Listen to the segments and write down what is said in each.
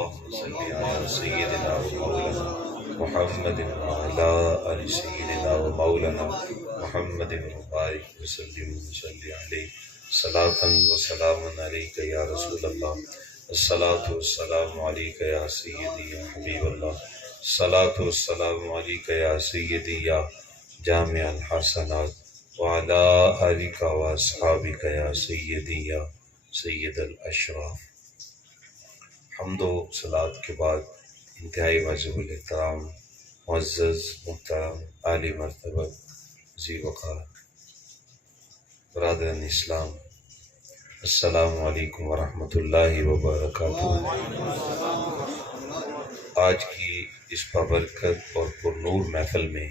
اللهم صل على سيدنا ومولانا محمد وعلى آل سيدنا ومولانا محمد وبارك وسلم وصل عليه صلاة وسلام عليك يا رسول الله الصلاة والسلام عليك يا سيدي يا حبيب الله الصلاة والسلام عليك يا سيدي يا جامع الحسنات وعلى آلك وأصحابك يا سيدي يا سید الاشراف۔ حمد و صلات کے بعد انتہائی واجب الاحترام معزز محترم عالی مرتبہ ذی وقار برادران اسلام، السلام علیکم ورحمۃ اللہ وبرکاتہ۔ آج کی اس بابرکت اور پر نور محفل میں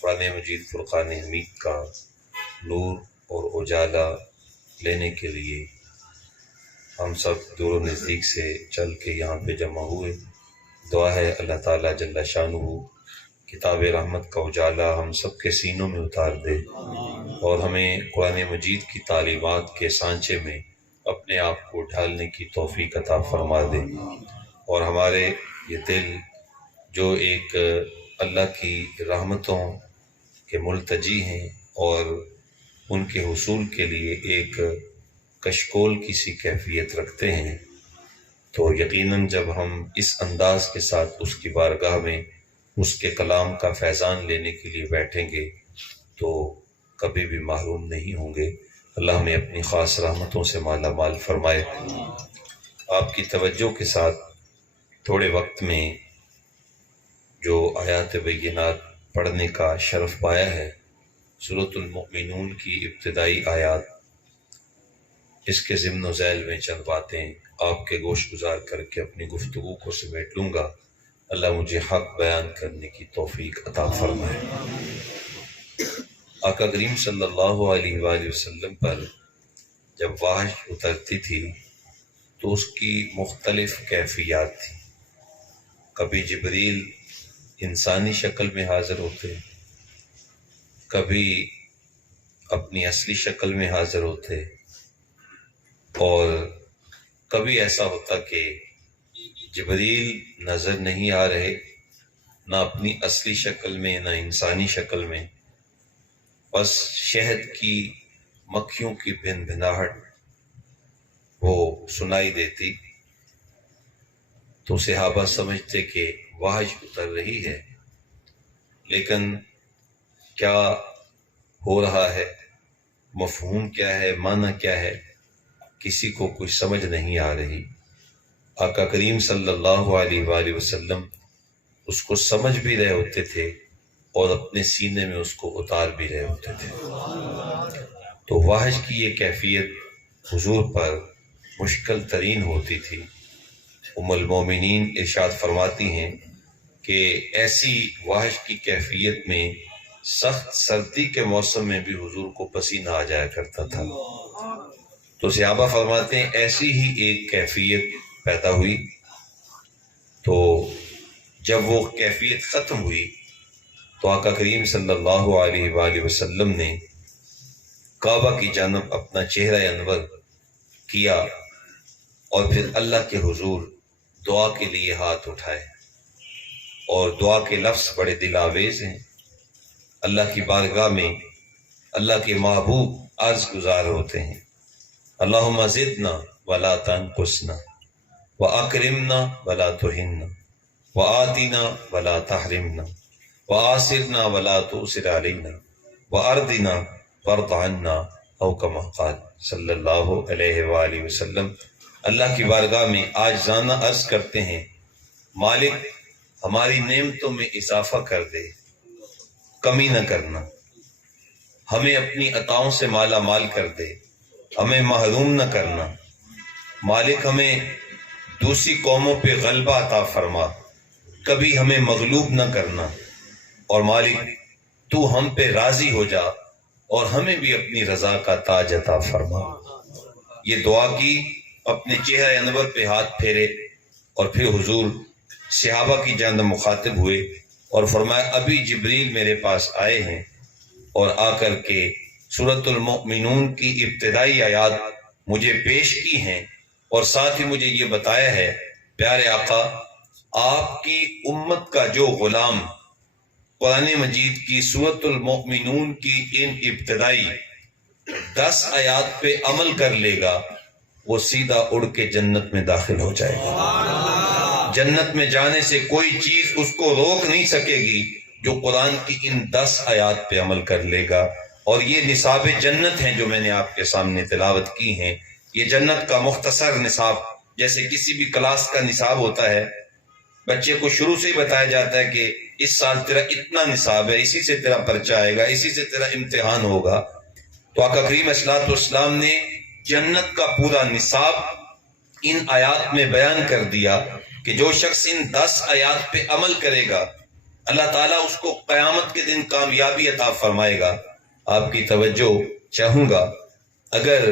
قرآن مجید فرقان حمید کا نور اور اجالا لینے کے لیے ہم سب دور و نزدیک سے چل کے یہاں پہ جمع ہوئے۔ دعا ہے اللہ تعالیٰ جل شانہ کتاب رحمت کا اجالا ہم سب کے سینوں میں اتار دے اور ہمیں قرآن مجید کی تعلیمات کے سانچے میں اپنے آپ کو ڈھالنے کی توفیق عطا فرما دے، اور ہمارے یہ دل جو ایک اللہ کی رحمتوں کے ملتجی ہیں اور ان کے حصول کے لیے ایک کشکول کی سی کیفیت رکھتے ہیں، تو یقیناً جب ہم اس انداز کے ساتھ اس کی بارگاہ میں اس کے کلام کا فیضان لینے کے لیے بیٹھیں گے تو کبھی بھی محروم نہیں ہوں گے۔ اللہ ہمیں اپنی خاص رحمتوں سے مالا مال فرمائے۔ آپ کی توجہ کے ساتھ تھوڑے وقت میں جو آیات بینات پڑھنے کا شرف پایا ہے، سورۃ المؤمنون کی ابتدائی آیات، اس کے ضمن و ذیل میں چند باتیں آپ کے گوش گزار کر کے اپنی گفتگو کو سمیٹ لوں گا۔ اللہ مجھے حق بیان کرنے کی توفیق عطا فرمائے۔ آقا کریم صلی اللہ علیہ وآلہ وسلم پر جب وحی اترتی تھی تو اس کی مختلف کیفیات تھیں۔ کبھی جبریل انسانی شکل میں حاضر ہوتے، کبھی اپنی اصلی شکل میں حاضر ہوتے، اور کبھی ایسا ہوتا کہ جبریل نظر نہیں آ رہے، نہ اپنی اصلی شکل میں نہ انسانی شکل میں، بس شہد کی مکھیوں کی بن بھناہٹ وہ سنائی دیتی تو صحابہ سمجھتے کہ وحی اتر رہی ہے، لیکن کیا ہو رہا ہے، مفہوم کیا ہے، معنی کیا ہے، کسی کو کچھ سمجھ نہیں آ رہی۔ آقا کریم صلی اللہ علیہ وآلہ وسلم اس کو سمجھ بھی رہے ہوتے تھے اور اپنے سینے میں اس کو اتار بھی رہے ہوتے تھے۔ تو وحی کی یہ کیفیت حضور پر مشکل ترین ہوتی تھی۔ ام المومنین ارشاد فرماتی ہیں کہ ایسی وحی کی کیفیت میں سخت سردی کے موسم میں بھی حضور کو پسینہ آ جایا کرتا تھا۔ تو صحابہ فرماتے ہیں ایسی ہی ایک کیفیت پیدا ہوئی، تو جب وہ کیفیت ختم ہوئی تو آقا کریم صلی اللہ علیہ وآلہ وسلم نے کعبہ کی جانب اپنا چہرہ انور کیا اور پھر اللہ کے حضور دعا کے لیے ہاتھ اٹھائے، اور دعا کے لفظ بڑے دل آویز ہیں۔ اللہ کی بارگاہ میں اللہ کے محبوب عرض گزار ہوتے ہیں، اللہم زدنا ولا تنقصنا واکرمنا ولا تہنا وآتنا ولا تحرمنا وآثرنا ولا تؤثر علینا وارضنا وارض عنا، او کما قال صلی اللہ علیہ وآلہ وسلم۔ اللہ کی بارگاہ میں عاجزانہ عرض کرتے ہیں، مالک ہماری نعمتوں میں اضافہ کر دے، کمی نہ کرنا، ہمیں اپنی عطاؤں سے مالا مال کر دے، ہمیں محروم نہ کرنا، مالک ہمیں دوسری قوموں پہ غلبہ عطا فرما، کبھی ہمیں مغلوب نہ کرنا، اور مالک تو ہم پہ راضی ہو جا اور ہمیں بھی اپنی رضا کا تاج عطا فرما۔ یہ دعا کی، اپنے چہرہ انور پہ ہاتھ پھیرے، اور پھر حضور صحابہ کی جانب مخاطب ہوئے اور فرمایا ابھی جبریل میرے پاس آئے ہیں اور آ کر کے سورۃ المؤمنون کی ابتدائی آیات مجھے پیش کی ہیں، اور ساتھ ہی مجھے یہ بتایا ہے پیارے آقا، آپ کی امت کا جو غلام قرآن مجید کی سورۃ المؤمنون کی ان ابتدائی 10 آیات پہ عمل کر لے گا، وہ سیدھا اڑ کے جنت میں داخل ہو جائے گا۔ جنت میں جانے سے کوئی چیز اس کو روک نہیں سکے گی جو قرآن کی ان 10 آیات پہ عمل کر لے گا۔ اور یہ نصاب جنت ہیں جو میں نے آپ کے سامنے تلاوت کی ہیں۔ یہ جنت کا مختصر نصاب، جیسے کسی بھی کلاس کا نصاب ہوتا ہے، بچے کو شروع سے ہی بتایا جاتا ہے کہ اس سال تیرا اتنا نصاب ہے، اسی سے تیرا پرچہ آئے گا، اسی سے تیرا امتحان ہوگا۔ تو آقا کریم صلی اللہ علیہ وسلم نے جنت کا پورا نصاب ان آیات میں بیان کر دیا کہ جو شخص ان 10 آیات پہ عمل کرے گا، اللہ تعالیٰ اس کو قیامت کے دن کامیابی عطا فرمائے گا۔ آپ کی توجہ چاہوں گا، اگر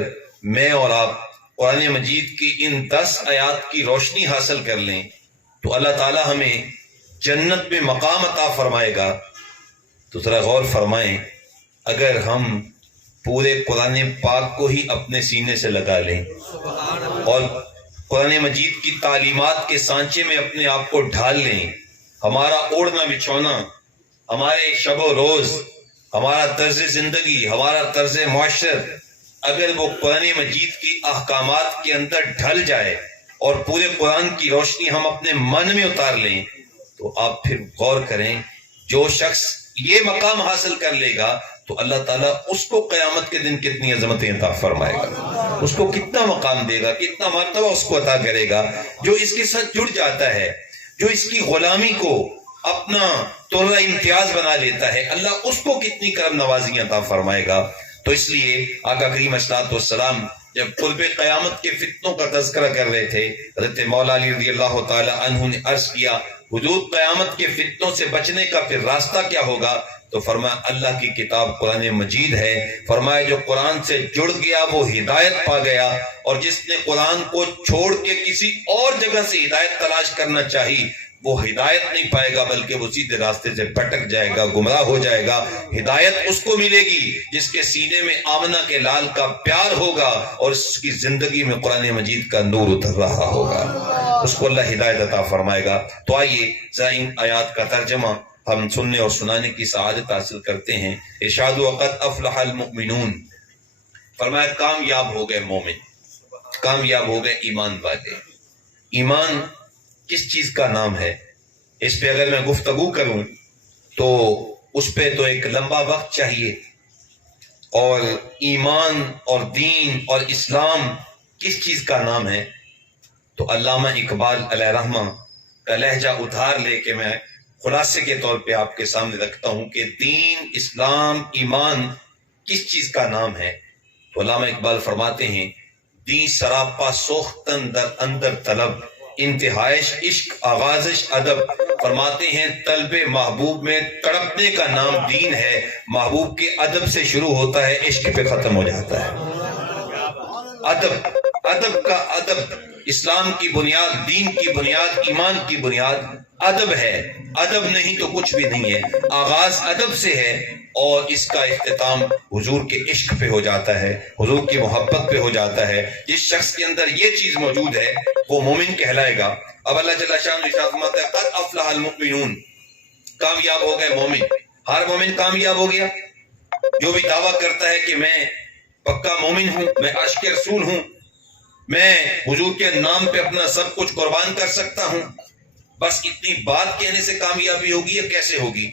میں اور آپ قرآن مجید کی ان 10 آیات کی روشنی حاصل کر لیں تو اللہ تعالیٰ ہمیں جنت میں مقام عطا فرمائے گا۔ تو ذرا غور فرمائیں، اگر ہم پورے قرآن پاک کو ہی اپنے سینے سے لگا لیں اور قرآن مجید کی تعلیمات کے سانچے میں اپنے آپ کو ڈھال لیں، ہمارا اوڑھنا بچھونا، ہمارے شب و روز، ہمارا طرز زندگی، ہمارا طرز معاشرت اگر وہ قرآن مجید کی احکامات کے اندر ڈھل جائے اور پورے قرآن کی روشنی ہم اپنے من میں اتار لیں، تو آپ پھر غور کریں، جو شخص یہ مقام حاصل کر لے گا تو اللہ تعالیٰ اس کو قیامت کے دن کتنی عظمتیں عطا فرمائے گا، اس کو کتنا مقام دے گا، کتنا مرتبہ اس کو عطا کرے گا۔ جو اس کے ساتھ جڑ جاتا ہے، جو اس کی غلامی کو اپنا طور امتیاز بنا لیتا ہے، اللہ اس کو کتنی کرم نوازیاں عطا فرمائے گا۔ تو اس لیے آقا کریم صلی اللہ علیہ وسلم جب قرب قیامت کے فتنوں کا تذکرہ کر رہے تھے، حضرت مولا علی رضی اللہ تعالی عنہ نے عرض کیا، حضور قیامت کے فتنوں سے بچنے کا پھر راستہ کیا ہوگا؟ تو فرمایا اللہ کی کتاب قرآن مجید ہے۔ فرمایا جو قرآن سے جڑ گیا وہ ہدایت پا گیا، اور جس نے قرآن کو چھوڑ کے کسی اور جگہ سے ہدایت تلاش کرنا چاہی وہ ہدایت نہیں پائے گا، بلکہ وہ سیدھے راستے سے بھٹک جائے گا، گمراہ ہو جائے گا۔ ہدایت اس کو ملے گی جس کے سینے میں آمنہ کے لال کا پیار ہوگا اور اس کی زندگی میں قرآن مجید کا نور اتر رہا ہوگا، اس کو اللہ ہدایت عطا فرمائے گا۔ تو آئیے ذرا ان آیات کا ترجمہ ہم سننے اور سنانے کی سعادت حاصل کرتے ہیں۔ ارشاد وقت افلح المؤمنون، فرمایا کامیاب ہو گئے مومن، کامیاب ہو گئے ایمان والے۔ ایمان کس چیز کا نام ہے؟ اس پہ اگر میں گفتگو کروں تو اس پہ تو ایک لمبا وقت چاہیے۔ اور ایمان اور دین اور اسلام کس چیز کا نام ہے؟ تو علامہ اقبال علیہ رحمہ کا لہجہ ادھار لے کے میں خلاصے کے طور پہ آپ کے سامنے رکھتا ہوں کہ دین، اسلام، ایمان کس چیز کا نام ہے؟ تو علامہ اقبال فرماتے ہیں، دین سراپا سوختن در اندر طلب، انتہائش عشق آغازش ادب۔ فرماتے ہیں طلب محبوب میں تڑپنے کا نام دین ہے، محبوب کے ادب سے شروع ہوتا ہے، عشق پہ ختم ہو جاتا ہے۔ ادب، ادب کا ادب، اسلام کی بنیاد، دین کی بنیاد، ایمان کی بنیاد ادب ہے۔ ادب نہیں تو کچھ بھی نہیں ہے۔ آغاز ادب سے ہے اور اس کا اختتام حضور کے عشق پہ ہو جاتا ہے، حضور کی محبت پہ ہو جاتا ہے۔ جس شخص کے اندر یہ چیز موجود ہے وہ مومن کہلائے گا۔ اب اللہ جل شانہ ارشاد فرماتا ہے قد افلح المؤمنون، کامیاب ہو گئے مومن۔ ہر مومن کامیاب ہو گیا جو بھی دعویٰ کرتا ہے کہ میں پکا مومن ہوں، میں عاشق رسول ہوں، میں حضور کے نام پہ اپنا سب کچھ قربان کر سکتا ہوں، بس اتنی بات کہنے سے کامیابی ہوگی یا کیسے ہوگی؟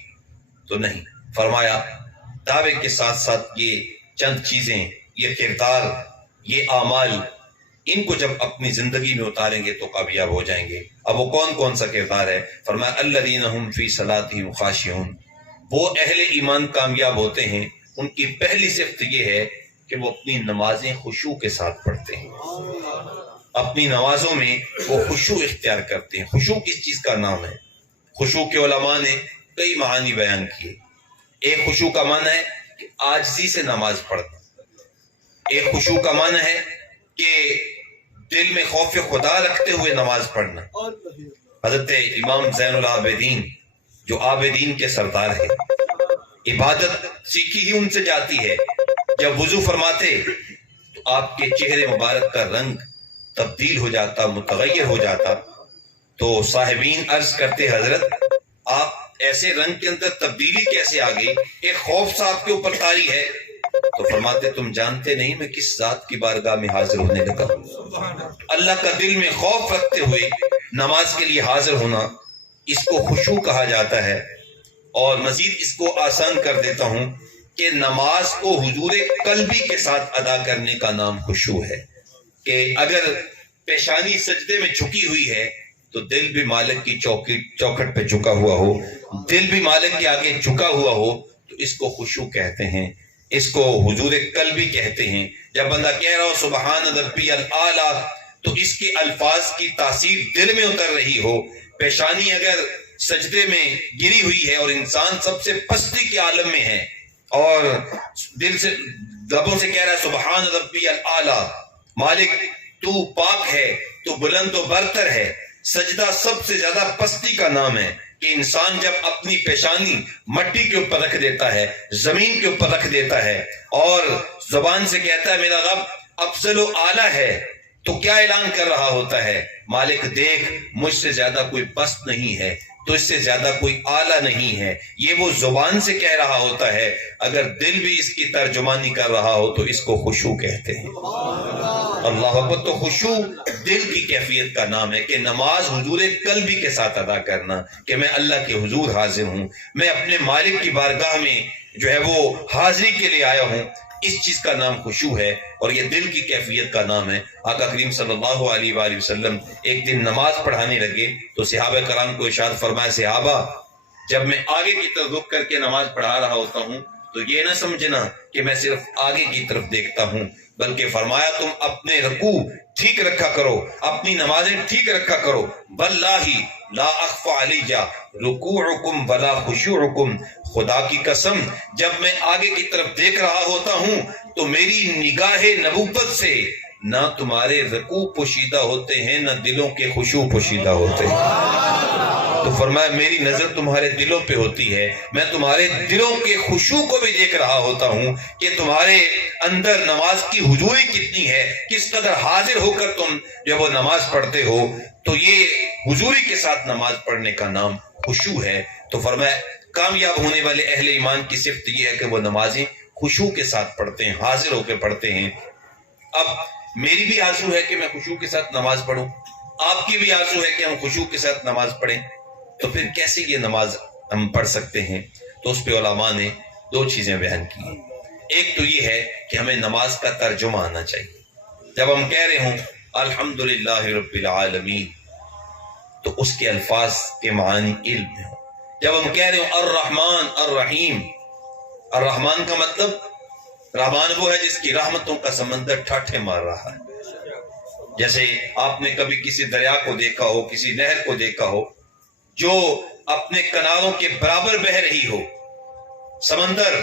تو نہیں، فرمایا دعوے کے ساتھ ساتھ یہ چند چیزیں، یہ کردار، یہ اعمال، ان کو جب اپنی زندگی میں اتاریں گے تو کامیاب ہو جائیں گے۔ اب وہ کون کون سا کردار ہے؟ فرمایا الذین هم فی صلاتہم خاشعون، وہ اہل ایمان کامیاب ہوتے ہیں، ان کی پہلی صفت یہ ہے کہ وہ اپنی نمازیں خشوع کے ساتھ پڑھتے ہیں، اپنی نمازوں میں وہ خشوع اختیار کرتے ہیں۔ خشوع کس چیز کا نام ہے؟ خشوع کے علماء نے کئی معانی بیان کیے۔ ایک خشوع کا معنی ہے کہ عاجزی سے نماز پڑھنا، ایک خشوع کا معنی ہے کہ دل میں خوف خدا رکھتے ہوئے نماز پڑھنا۔ حضرت امام زین العابدین جو عابدین کے سردار ہیں، عبادت سیکھی ہی ان سے جاتی ہے۔ جب وضو فرماتے تو آپ کے چہرے مبارک کا رنگ تبدیل ہو جاتا، متغیر ہو جاتا، تو صاحبین عرض کرتے حضرت آپ ایسے رنگ کے اندر تبدیلی کیسے آ گئی، ایک خوف سا آپ کے اوپر طاری ہے؟ تو فرماتے تم جانتے نہیں میں کس ذات کی بارگاہ میں حاضر ہونے لگا ہوں۔ اللہ کا دل میں خوف رکھتے ہوئے نماز کے لیے حاضر ہونا، اس کو خشوع کہا جاتا ہے۔ اور مزید اس کو آسان کر دیتا ہوں کہ نماز کو حضور قلبی کے ساتھ ادا کرنے کا نام خشوع ہے، کہ اگر پیشانی سجدے میں جھکی ہوئی ہے تو دل بھی مالک کی چوکھٹ پہ جھکا ہوا ہو، دل بھی مالک کے آگے جھکا ہوا ہو، تو اس کو خشوع کہتے ہیں، اس کو حضور قلبی کہتے ہیں۔ جب بندہ کہہ رہا ہو سبحان ربی الاعلیٰ تو اس کے الفاظ کی تاثیر دل میں اتر رہی ہو۔ پیشانی اگر سجدے میں گری ہوئی ہے اور انسان سب سے پستی کے عالم میں ہے اور دل سے لبوں سے کہہ رہا ہے سبحان ربی الاعلیٰ، مالک تو پاک ہے، تو بلند و برتر ہے۔ سجدہ سب سے زیادہ پستی کا نام ہے کہ انسان جب اپنی پیشانی مٹی کے اوپر رکھ دیتا ہے، زمین کے اوپر رکھ دیتا ہے اور زبان سے کہتا ہے میرا رب افضل و اعلیٰ ہے، تو کیا اعلان کر رہا ہوتا ہے؟ مالک دیکھ مجھ سے زیادہ کوئی پست نہیں ہے، تو اس سے زیادہ کوئی اعلیٰ نہیں ہے۔ یہ وہ زبان سے کہہ رہا ہوتا ہے، اگر دل بھی اس کی ترجمانی کر رہا ہو تو اس کو خشوع کہتے ہیں۔ اللہ اکبر۔ تو خشوع دل کی کیفیت کا نام ہے کہ نماز حضور قلبی کے ساتھ ادا کرنا، کہ میں اللہ کے حضور حاضر ہوں، میں اپنے مالک کی بارگاہ میں جو ہے وہ حاضری کے لیے آیا ہوں، اس چیز کا نام خشوع ہے اور یہ دل کی کیفیت کا نام ہے۔ آقا کریم صلی اللہ علیہ وآلہ وسلم ایک دن نماز پڑھانے لگے تو صحابہ کرام کو ارشاد فرمایا صحابہ جب میں آگے کی طرف رخ کر کے نماز پڑھا رہا ہوتا ہوں تو یہ نہ سمجھنا کہ میں صرف آگے کی طرف دیکھتا ہوں، بلکہ فرمایا تم اپنے رکوع ٹھیک رکھا کرو، اپنی نمازیں ٹھیک رکھا کرو۔ واللہ لا اخفى علی رکوعکم ولا خشوعکم، خدا کی قسم جب میں آگے کی طرف دیکھ رہا ہوتا ہوں تو میری نگاہ نبوت سے نہ تمہارے رکوع پوشیدہ ہوتے ہیں نہ دلوں کے خشوع پوشیدہ ہوتے ہیں۔ تو فرمایا میری نظر تمہارے دلوں پہ ہوتی ہے، میں تمہارے دلوں کے خشوع کو بھی دیکھ رہا ہوتا ہوں کہ تمہارے اندر نماز کی حضوری کتنی ہے، کس قدر حاضر ہو کر تم جب وہ نماز پڑھتے ہو۔ تو یہ حضوری کے ساتھ نماز پڑھنے کا نام خشوع ہے۔ تو فرمایا کامیاب ہونے والے اہل ایمان کی صفت یہ ہے کہ وہ نمازیں خشوع کے ساتھ پڑھتے ہیں، حاضر ہو کے پڑھتے ہیں۔ اب میری بھی آرزو ہے کہ میں خشوع کے ساتھ نماز پڑھوں، آپ کی بھی آرزو ہے کہ ہم خشوع کے ساتھ نماز پڑھیں، تو پھر کیسے یہ نماز ہم پڑھ سکتے ہیں؟ تو اس پہ علماء نے دو چیزیں بیان کی۔ ایک تو یہ ہے کہ ہمیں نماز کا ترجمہ آنا چاہیے۔ جب ہم کہہ رہے ہوں الحمدللہ رب العالمین تو اس کے الفاظ کے معانی علم میں ہوں۔ جب ہم کہہ رہے ہوں الرحمن الرحیم، الرحمن کا مطلب رحمان وہ ہے جس کی رحمتوں کا سمندر ٹھاٹھے مار رہا ہے۔ جیسے آپ نے کبھی کسی دریا کو دیکھا ہو، کسی نہر کو دیکھا ہو جو اپنے کناروں کے برابر بہ رہی ہو، سمندر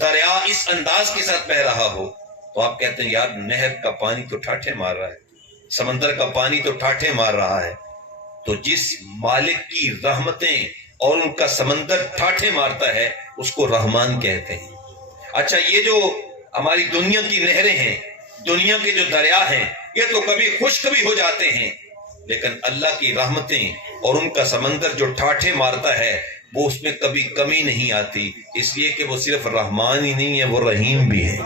دریا اس انداز کے ساتھ بہ رہا ہو، تو آپ کہتے ہیں یار نہر کا پانی تو ٹھاٹھے مار رہا ہے، سمندر کا پانی تو ٹھاٹھے مار رہا ہے۔ تو جس مالک کی رحمتیں اور ان کا سمندر ٹھاٹھے مارتا ہے اس کو رحمان کہتے ہیں۔ اچھا یہ جو ہماری دنیا کی نہریں ہیں، دنیا کے جو دریا ہیں، یہ تو کبھی خشک بھی ہو جاتے ہیں، لیکن اللہ کی رحمتیں اور ان کا سمندر جو ٹھاٹھے مارتا ہے وہ اس میں کبھی کمی نہیں آتی، اس لیے کہ وہ صرف رحمان ہی نہیں ہے، وہ رحیم بھی ہے۔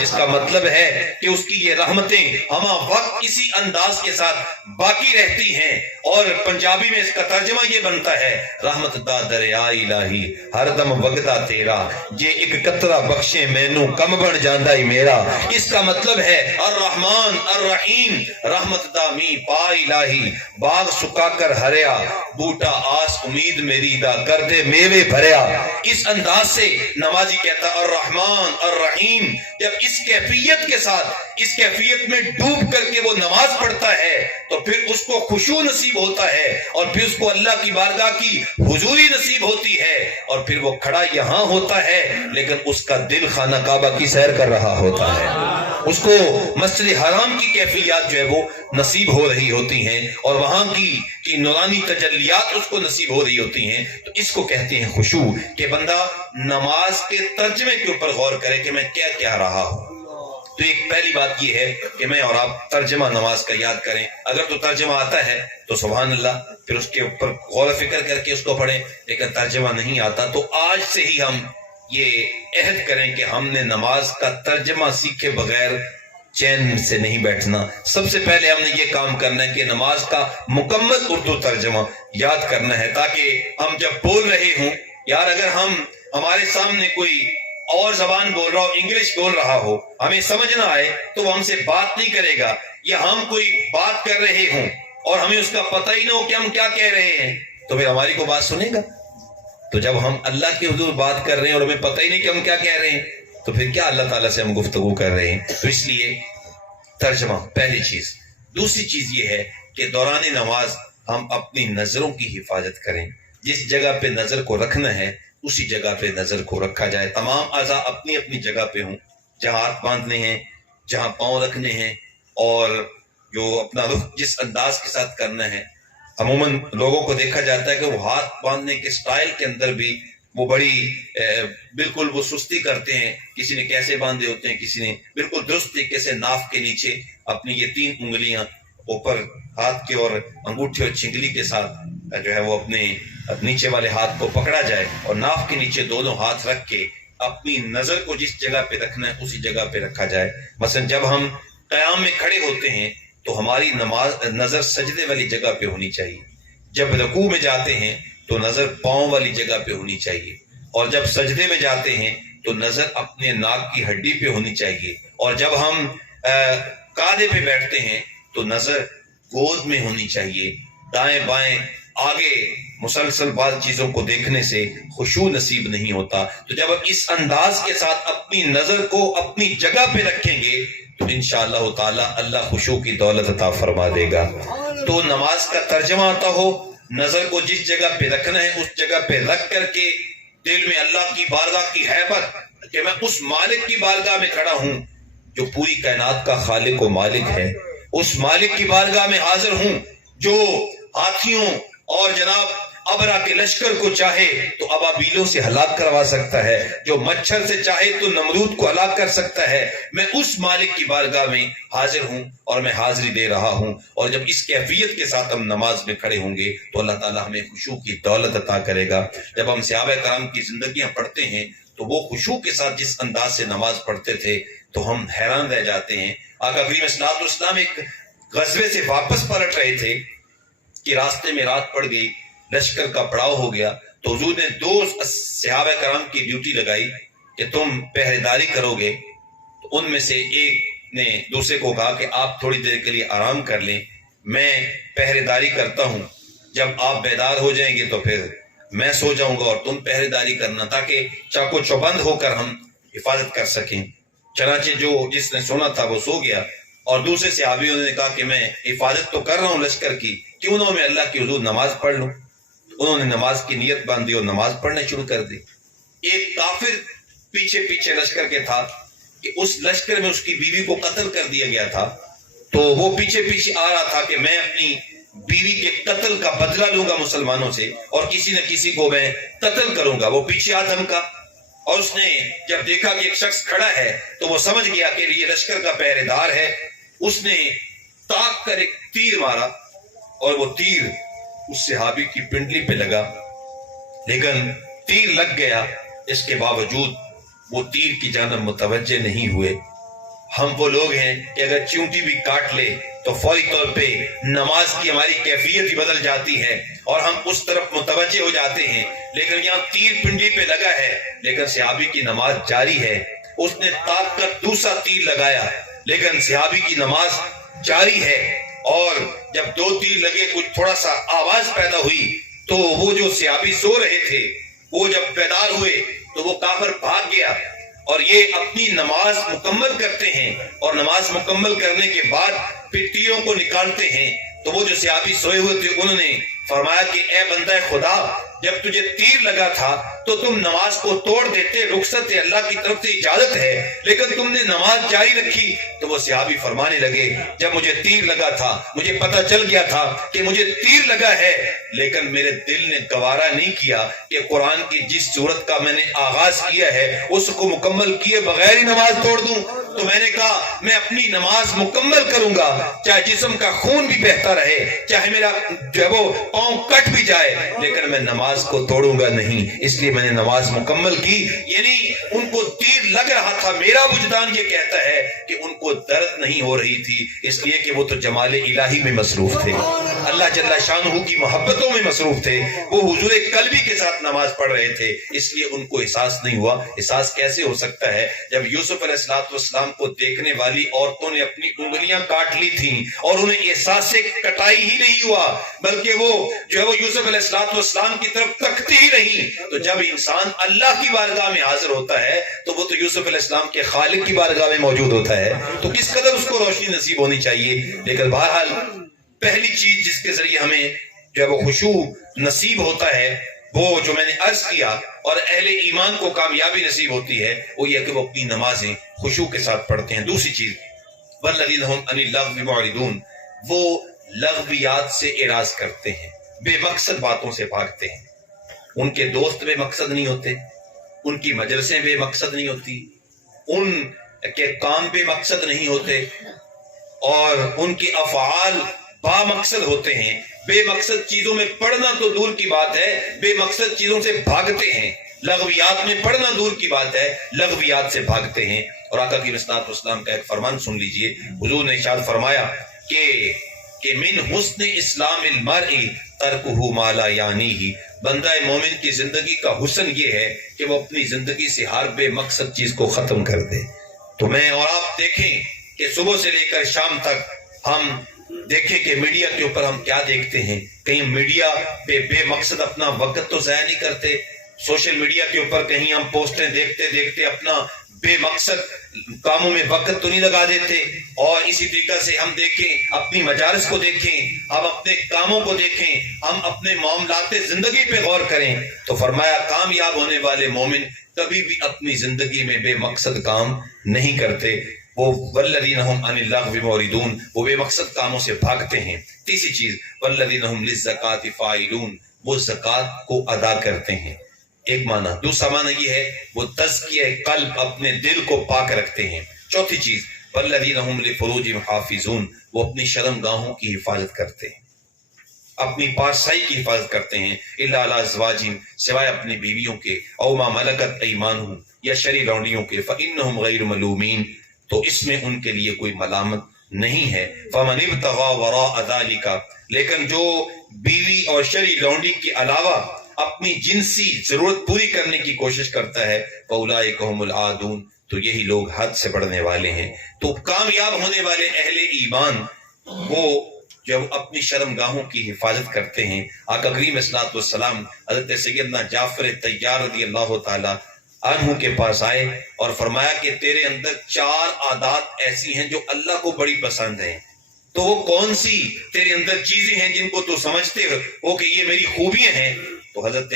جس کا مطلب ہے کہ اس کی یہ رحمتیں ہمہ وقت اسی انداز کے ساتھ باقی رہتی ہیں۔ اور پنجابی میں اس کا ترجمہ یہ بنتا ہے رحمت دا دریا الہی ہر دم وگدا تیرا، جے ایک قطرہ بخشے مینوں کم بن جاندا ہی میرا۔ اس کا مطلب ہے الرحمن الرحیم، رحمت دا می پا الہی، باغ سکا کر ہریا، بوٹا آس امید میری دا کر دے میوے بھریا۔ اس انداز سے نمازی کہتا الرحمن الرحیم۔ جب اس کیفیت کے ساتھ، اس کیفیت میں ڈوب کر کے وہ نماز پڑھتا ہے تو پھر اس کو خشوع نصیب ہوتا ہے اور پھر اس کو اللہ کی بارگاہ کی حضوری نصیب ہوتی ہے، اور پھر وہ کھڑا یہاں ہوتا ہے لیکن اس کا دل خانہ کعبہ کی سیر کر رہا ہوتا ہے، اس کو مسجد حرام کی کیفیات جو ہے وہ نصیب ہو رہی ہوتی ہیں اور وہاں کی نورانی تجلیات اس کو نصیب ہو رہی ہوتی ہیں۔ تو اس کو کہتے ہیں خشوع، کہ بندہ نماز کے ترجمے کے اوپر غور کرے کہ میں کیا کہہ رہا ہوں۔ تو ایک پہلی بات یہ ہے کہ میں اور آپ ترجمہ نماز کا یاد کریں۔ اگر تو ترجمہ آتا ہے تو سبحان اللہ، پھر اس کے اوپر غور و فکر کر کے اس کو پڑھیں، لیکن ترجمہ نہیں آتا تو آج سے ہی ہم یہ عہد کریں کہ ہم نے نماز کا ترجمہ سیکھے بغیر چین سے نہیں بیٹھنا۔ سب سے پہلے ہم نے یہ کام کرنا ہے کہ نماز کا مکمل اردو ترجمہ یاد کرنا ہے، تاکہ ہم جب بول رہے ہوں، یار اگر ہمارے سامنے کوئی اور زبان بول رہا ہو، انگلش بول رہا ہو، ہمیں سمجھ نہ آئے تو وہ ہم سے بات نہیں کرے گا، یا ہم کوئی بات کر رہے ہوں اور ہمیں اس کا پتہ ہی نہ ہو کہ ہم کیا کہہ رہے ہیں، تو پھر ہماری کو بات سنے گا؟ تو جب ہم اللہ کے حضور بات کر رہے ہیں اور ہمیں پتہ ہی نہیں کہ ہم کیا کہہ رہے ہیں، تو پھر کیا اللہ تعالیٰ سے ہم گفتگو کر رہے ہیں؟ تو اس لیے ترجمہ پہلی چیز۔ دوسری چیز یہ ہے کہ دوران نماز ہم اپنی نظروں کی حفاظت کریں۔ جس جگہ پہ نظر کو رکھنا ہے اسی جگہ پہ نظر کو رکھا جائے۔ تمام اعضاء اپنی اپنی جگہ پہ ہوں، جہاں ہاتھ باندھنے ہیں، جہاں پاؤں رکھنے ہیں، اور جو اپنا رخ جس انداز کے ساتھ کرنا ہے۔ عموماً لوگوں کو دیکھا جاتا ہے کہ وہ ہاتھ باندھنے کے سٹائل کے اندر بھی وہ بڑی بالکل وہ سستی کرتے ہیں، کسی نے کیسے باندھے ہوتے ہیں، کسی نے بالکل درست طریقے سے ناف کے نیچے اپنی یہ 3 انگلیاں اوپر ہاتھ کے اور انگوٹھے اور چنگلی کے ساتھ جو ہے وہ اپنے نیچے والے ہاتھ کو پکڑا جائے اور ناف کے نیچے دونوں ہاتھ رکھ کے اپنی نظر کو جس جگہ پہ رکھنا ہے اسی جگہ پہ رکھا جائے۔ مثلا جب ہم قیام میں کھڑے ہوتے ہیں تو ہماری نظر سجدے والی جگہ پہ ہونی چاہیے، جب رکوع میں جاتے ہیں تو نظر پاؤں والی جگہ پہ ہونی چاہیے، اور جب سجدے میں جاتے ہیں تو نظر اپنے ناک کی ہڈی پہ ہونی چاہیے، اور جب ہم قعدے پہ بیٹھتے ہیں تو نظر گود میں ہونی چاہیے۔ دائیں بائیں آگے مسلسل بعض چیزوں کو دیکھنے سے خشوع نصیب نہیں ہوتا۔ تو جب ہم اس انداز کے ساتھ اپنی نظر کو اپنی جگہ پہ رکھیں گے تو انشاءاللہ تعالی اللہ خشوع کی دولت عطا فرما دے گا۔ تو نماز کا ترجمہ آتا ہو، نظر کو جس جگہ پہ رکھنا ہے اس جگہ پہ رکھ کر کے دل میں اللہ کی بارگاہ کی ہیبت کہ میں اس مالک کی بارگاہ میں کھڑا ہوں جو پوری کائنات کا خالق و مالک ہے، اس مالک کی بارگاہ میں حاضر ہوں جو ہاتھیوں اور جناب ابرا کے لشکر کو چاہے تو ابابیلوں سے ہلاک کروا سکتا ہے، جو مچھر سے چاہے تو نمرود کو ہلاک کر سکتا ہے۔ میں اس مالک کی بارگاہ میں حاضر ہوں اور میں حاضری دے رہا ہوں، اور جب اس کیفیت کے ساتھ ہم نماز میں کھڑے ہوں گے تو اللہ تعالیٰ ہمیں خشوع کی دولت عطا کرے گا۔ جب ہم صحابہ کرام کی زندگیاں پڑھتے ہیں تو وہ خشوع کے ساتھ جس انداز سے نماز پڑھتے تھے تو ہم حیران رہ جاتے ہیں۔ آقا کریم صلی اللہ علیہ وسلم ایک غزوے سے واپس پلٹ رہے تھے کہ راستے میں رات پڑ گئی، لشکر کا پڑاؤ ہو گیا، تو حضور نے 2 صحابہ کرام کی ڈیوٹی لگائی کہ تم پہرے داری کرو گے۔ تو ان میں سے ایک نے دوسرے کو کہا کہ آپ تھوڑی دیر کے لیے آرام کر لیں، میں پہرے داری کرتا ہوں، جب آپ بیدار ہو جائیں گے تو پھر میں سو جاؤں گا اور تم پہرے داری کرنا، تاکہ چاقو چوبند ہو کر ہم حفاظت کر سکیں۔ چنانچہ جس نے سونا تھا وہ سو گیا، اور دوسرے صحابیوں نے کہا کہ میں حفاظت تو کر رہا ہوں لشکر کی، کیوں نہ میں اللہ کی حضور نماز پڑھ لوں۔ انہوں نے نماز کی نیت باندھی اور نماز پڑھنا شروع کر دی۔ ایک کافر پیچھے پیچھے لشکر کے تھا کہ اس لشکر میں اس کی بیوی کو قتل کر دیا گیا تھا، تو وہ پیچھے پیچھے آ رہا تھا کہ میں اپنی بیوی کے قتل کا بدلہ لوں گا مسلمانوں سے اور کسی نہ کسی کو میں قتل کروں گا۔ وہ پیچھے آ دھمکا، اور اس نے جب دیکھا کہ ایک شخص کھڑا ہے تو وہ سمجھ گیا کہ یہ لشکر کا پہرے دار ہے۔ اس نے تاک کر ایک تیر مارا اور وہ تیر اس صحابی کی پنڈلی پہ لگا، لیکن تیر لگ گیا، اس کے باوجود وہ تیر کی جانب متوجہ نہیں ہوئے۔ ہم وہ لوگ ہیں کہ اگر چیونٹی بھی کاٹ لے تو فوری طور پہ نماز کی ہماری کیفیت ہی بدل جاتی ہے اور ہم اس طرف متوجہ ہو جاتے ہیں، لیکن یہاں تیر پنڈلی پہ لگا ہے لیکن صحابی کی نماز جاری ہے۔ اس نے تاک کر دوسرا تیر لگایا لیکن صحابی کی نماز جاری ہے، اور جب 2 تیر لگے کچھ تھوڑا سا آواز پیدا ہوئی تو وہ جو صحابی سو رہے تھے وہ جب بیدار ہوئے تو وہ کافر بھاگ گیا، اور یہ اپنی نماز مکمل کرتے ہیں اور نماز مکمل کرنے کے بعد پھر تیروں کو نکالتے ہیں۔ تو وہ جو صحابی سوئے ہوئے تھے انہوں نے فرمایا کہ اے بندہ خدا، جب تجھے تیر لگا تھا تو تم نماز کو توڑ دیتے، رخصت اللہ کی طرف سے اجازت ہے، لیکن تم نے نماز جاری رکھی۔ تو وہ صحابی فرمانے لگے جب مجھے تیر لگا تھا مجھے پتہ چل گیا تھا کہ مجھے تیر لگا ہے، لیکن میرے دل نے گوارا نہیں کیا کہ قرآن کی جس سورت کا میں نے آغاز کیا ہے اس کو مکمل کیے بغیر ہی نماز توڑ دوں۔ تو میں نے کہا میں اپنی نماز مکمل کروں گا، چاہے جسم کا خون بھی بہتا رہے، چاہے میرا جو ہے وہ پاؤں کٹ بھی جائے، لیکن میں نماز کو توڑوں گا نہیں۔ اس لیے میں نے نماز مکمل کی۔ یعنی ان کو تیر لگ رہا تھا، میرا وجدان یہ کہتا ہے کہ ان کو درد نہیں ہو رہی تھی، اس لیے کہ وہ تو جمال الہی میں مصروف تھے، اللہ جل شانہ کی محبتوں میں مصروف تھے، وہ حضور قلبی کے ساتھ نماز پڑھ رہے تھے، اس لیے ان کو احساس نہیں ہوا۔ احساس کیسے ہو سکتا ہے جب یوسف علیہ السلام کو دیکھنے والی عورتوں نے اپنی انگلیاں کاٹ لی تھیں اور انہیں احساس سے کٹائی ہی نہیں ہوا، بلکہ وہ جو ہے وہ یوسف علیہ السلام کی طرف تکتے ہی نہیں۔ تو جب انسان اللہ کی بارگاہ میں حاضر ہوتا ہے تو وہ تو یوسف علیہ السلام کے خالق کی بارگاہ میں موجود ہوتا ہے، تو کس قدر اس کو روشنی نصیب ہونی چاہیے۔ لیکن بہرحال پہلی چیز جس کے ذریعے ہمیں جو ہے وہ خشوع نصیب ہوتا ہے، وہ جو میں نے عرض کیا، اور اہل ایمان کو کامیابی نصیب ہوتی ہے، وہ یہ کہ وہ اپنی نمازیں خشوع کے ساتھ پڑھتے ہیں۔ دوسری چیز والذین هم عن اللغو معرضون، وہ لغویات سے اعراض کرتے ہیں، بے مقصد باتوں سے بھاگتے ہیں۔ ان کے دوست بے مقصد نہیں ہوتے، ان کی مجلسیں بے مقصد نہیں ہوتی، ان کے کام بے مقصد نہیں ہوتے، اور ان کے افعال با مقصد ہوتے ہیں۔ بے مقصد چیزوں میں پڑھنا تو دور کی بات ہے، بے مقصد چیزوں سے بھاگتے ہیں۔ لغویات میں پڑھنا دور کی بات ہے، لغویات سے بھاگتے ہیں۔ اور آقا کی صلی اللہ علیہ وسلم کا ایک فرمان سن لیجئے، حضور نے ارشاد فرمایا کہ من حسن اسلام المرء ترکہ ما لا یعنیہ، بندہ مومن کی زندگی کا حسن یہ ہے کہ وہ اپنی زندگی سے ہر بے مقصد چیز کو ختم کر دے۔ تو میں اور آپ دیکھیں کہ صبح سے لے کر شام تک ہم دیکھیں کہ میڈیا کے اوپر ہم کیا دیکھتے ہیں۔ کہیں میڈیا پہ بے مقصد اپنا وقت تو ضائع نہیں کرتے، سوشل میڈیا کے اوپر کہیں ہم پوسٹیں دیکھتے دیکھتے اپنا بے مقصد کاموں میں وقت تو نہیں لگا دیتے۔ اور اسی طریقہ سے ہم دیکھیں اپنی مجالس کو دیکھیں، ہم اپنے کاموں کو دیکھیں، ہم اپنے معاملات زندگی پہ غور کریں۔ تو فرمایا کامیاب ہونے والے مومن کبھی بھی اپنی زندگی میں بے مقصد کام نہیں کرتے، وہ والذین هم عن اللغو معرضون، وہ بے مقصد کاموں سے بھاگتے ہیں۔ تیسری چیز والذین هم للزکاۃ فاعلون، وہ زکوٰۃ کو ادا کرتے ہیں، ایک معنی۔ دوسرا معنی یہ ہے وہ تزکیہ قلب، اپنے دل کو پاک رکھتے ہیں۔ چوتھی چیز والذین هم لفروجهم حافظون، وہ اپنی شرم گاہوں کی حفاظت کرتے ہیں، اپنی پارسائی کی حفاظت کرتے ہیں، الا علی ازواجہم، سوائے اپنی بیویوں کے، او ما ملکت ایمانہم، یا شرعی لونڈیوں کے، فانہم غیر ملومین، تو اس میں ان کے لیے کوئی ملامت نہیں ہے۔ فمن ابتغى وراء ذلك، لیکن جو بیوی اور شرعی لونڈی کے علاوہ اپنی جنسی ضرورت پوری کرنے کی کوشش کرتا ہے، فاولئک هم العادون، تو یہی لوگ حد سے بڑھنے والے ہیں۔ تو کامیاب ہونے والے اہل ایمان وہ جب اپنی شرم گاہوں کی حفاظت کرتے ہیں۔ آقا کریم صلی اللہ علیہ وسلم حضرت سیدنا جعفر طیار رضی اللہ تعالی عنہ کے پاس آئے اور فرمایا کہ تیرے اندر 4 عادات ایسی ہیں جو اللہ کو بڑی پسند ہیں، تو وہ کون سی تیرے اندر چیزیں ہیں جن کو تو سمجھتے ہو کہ یہ میری خوبیاں ہیں؟ تو حضرت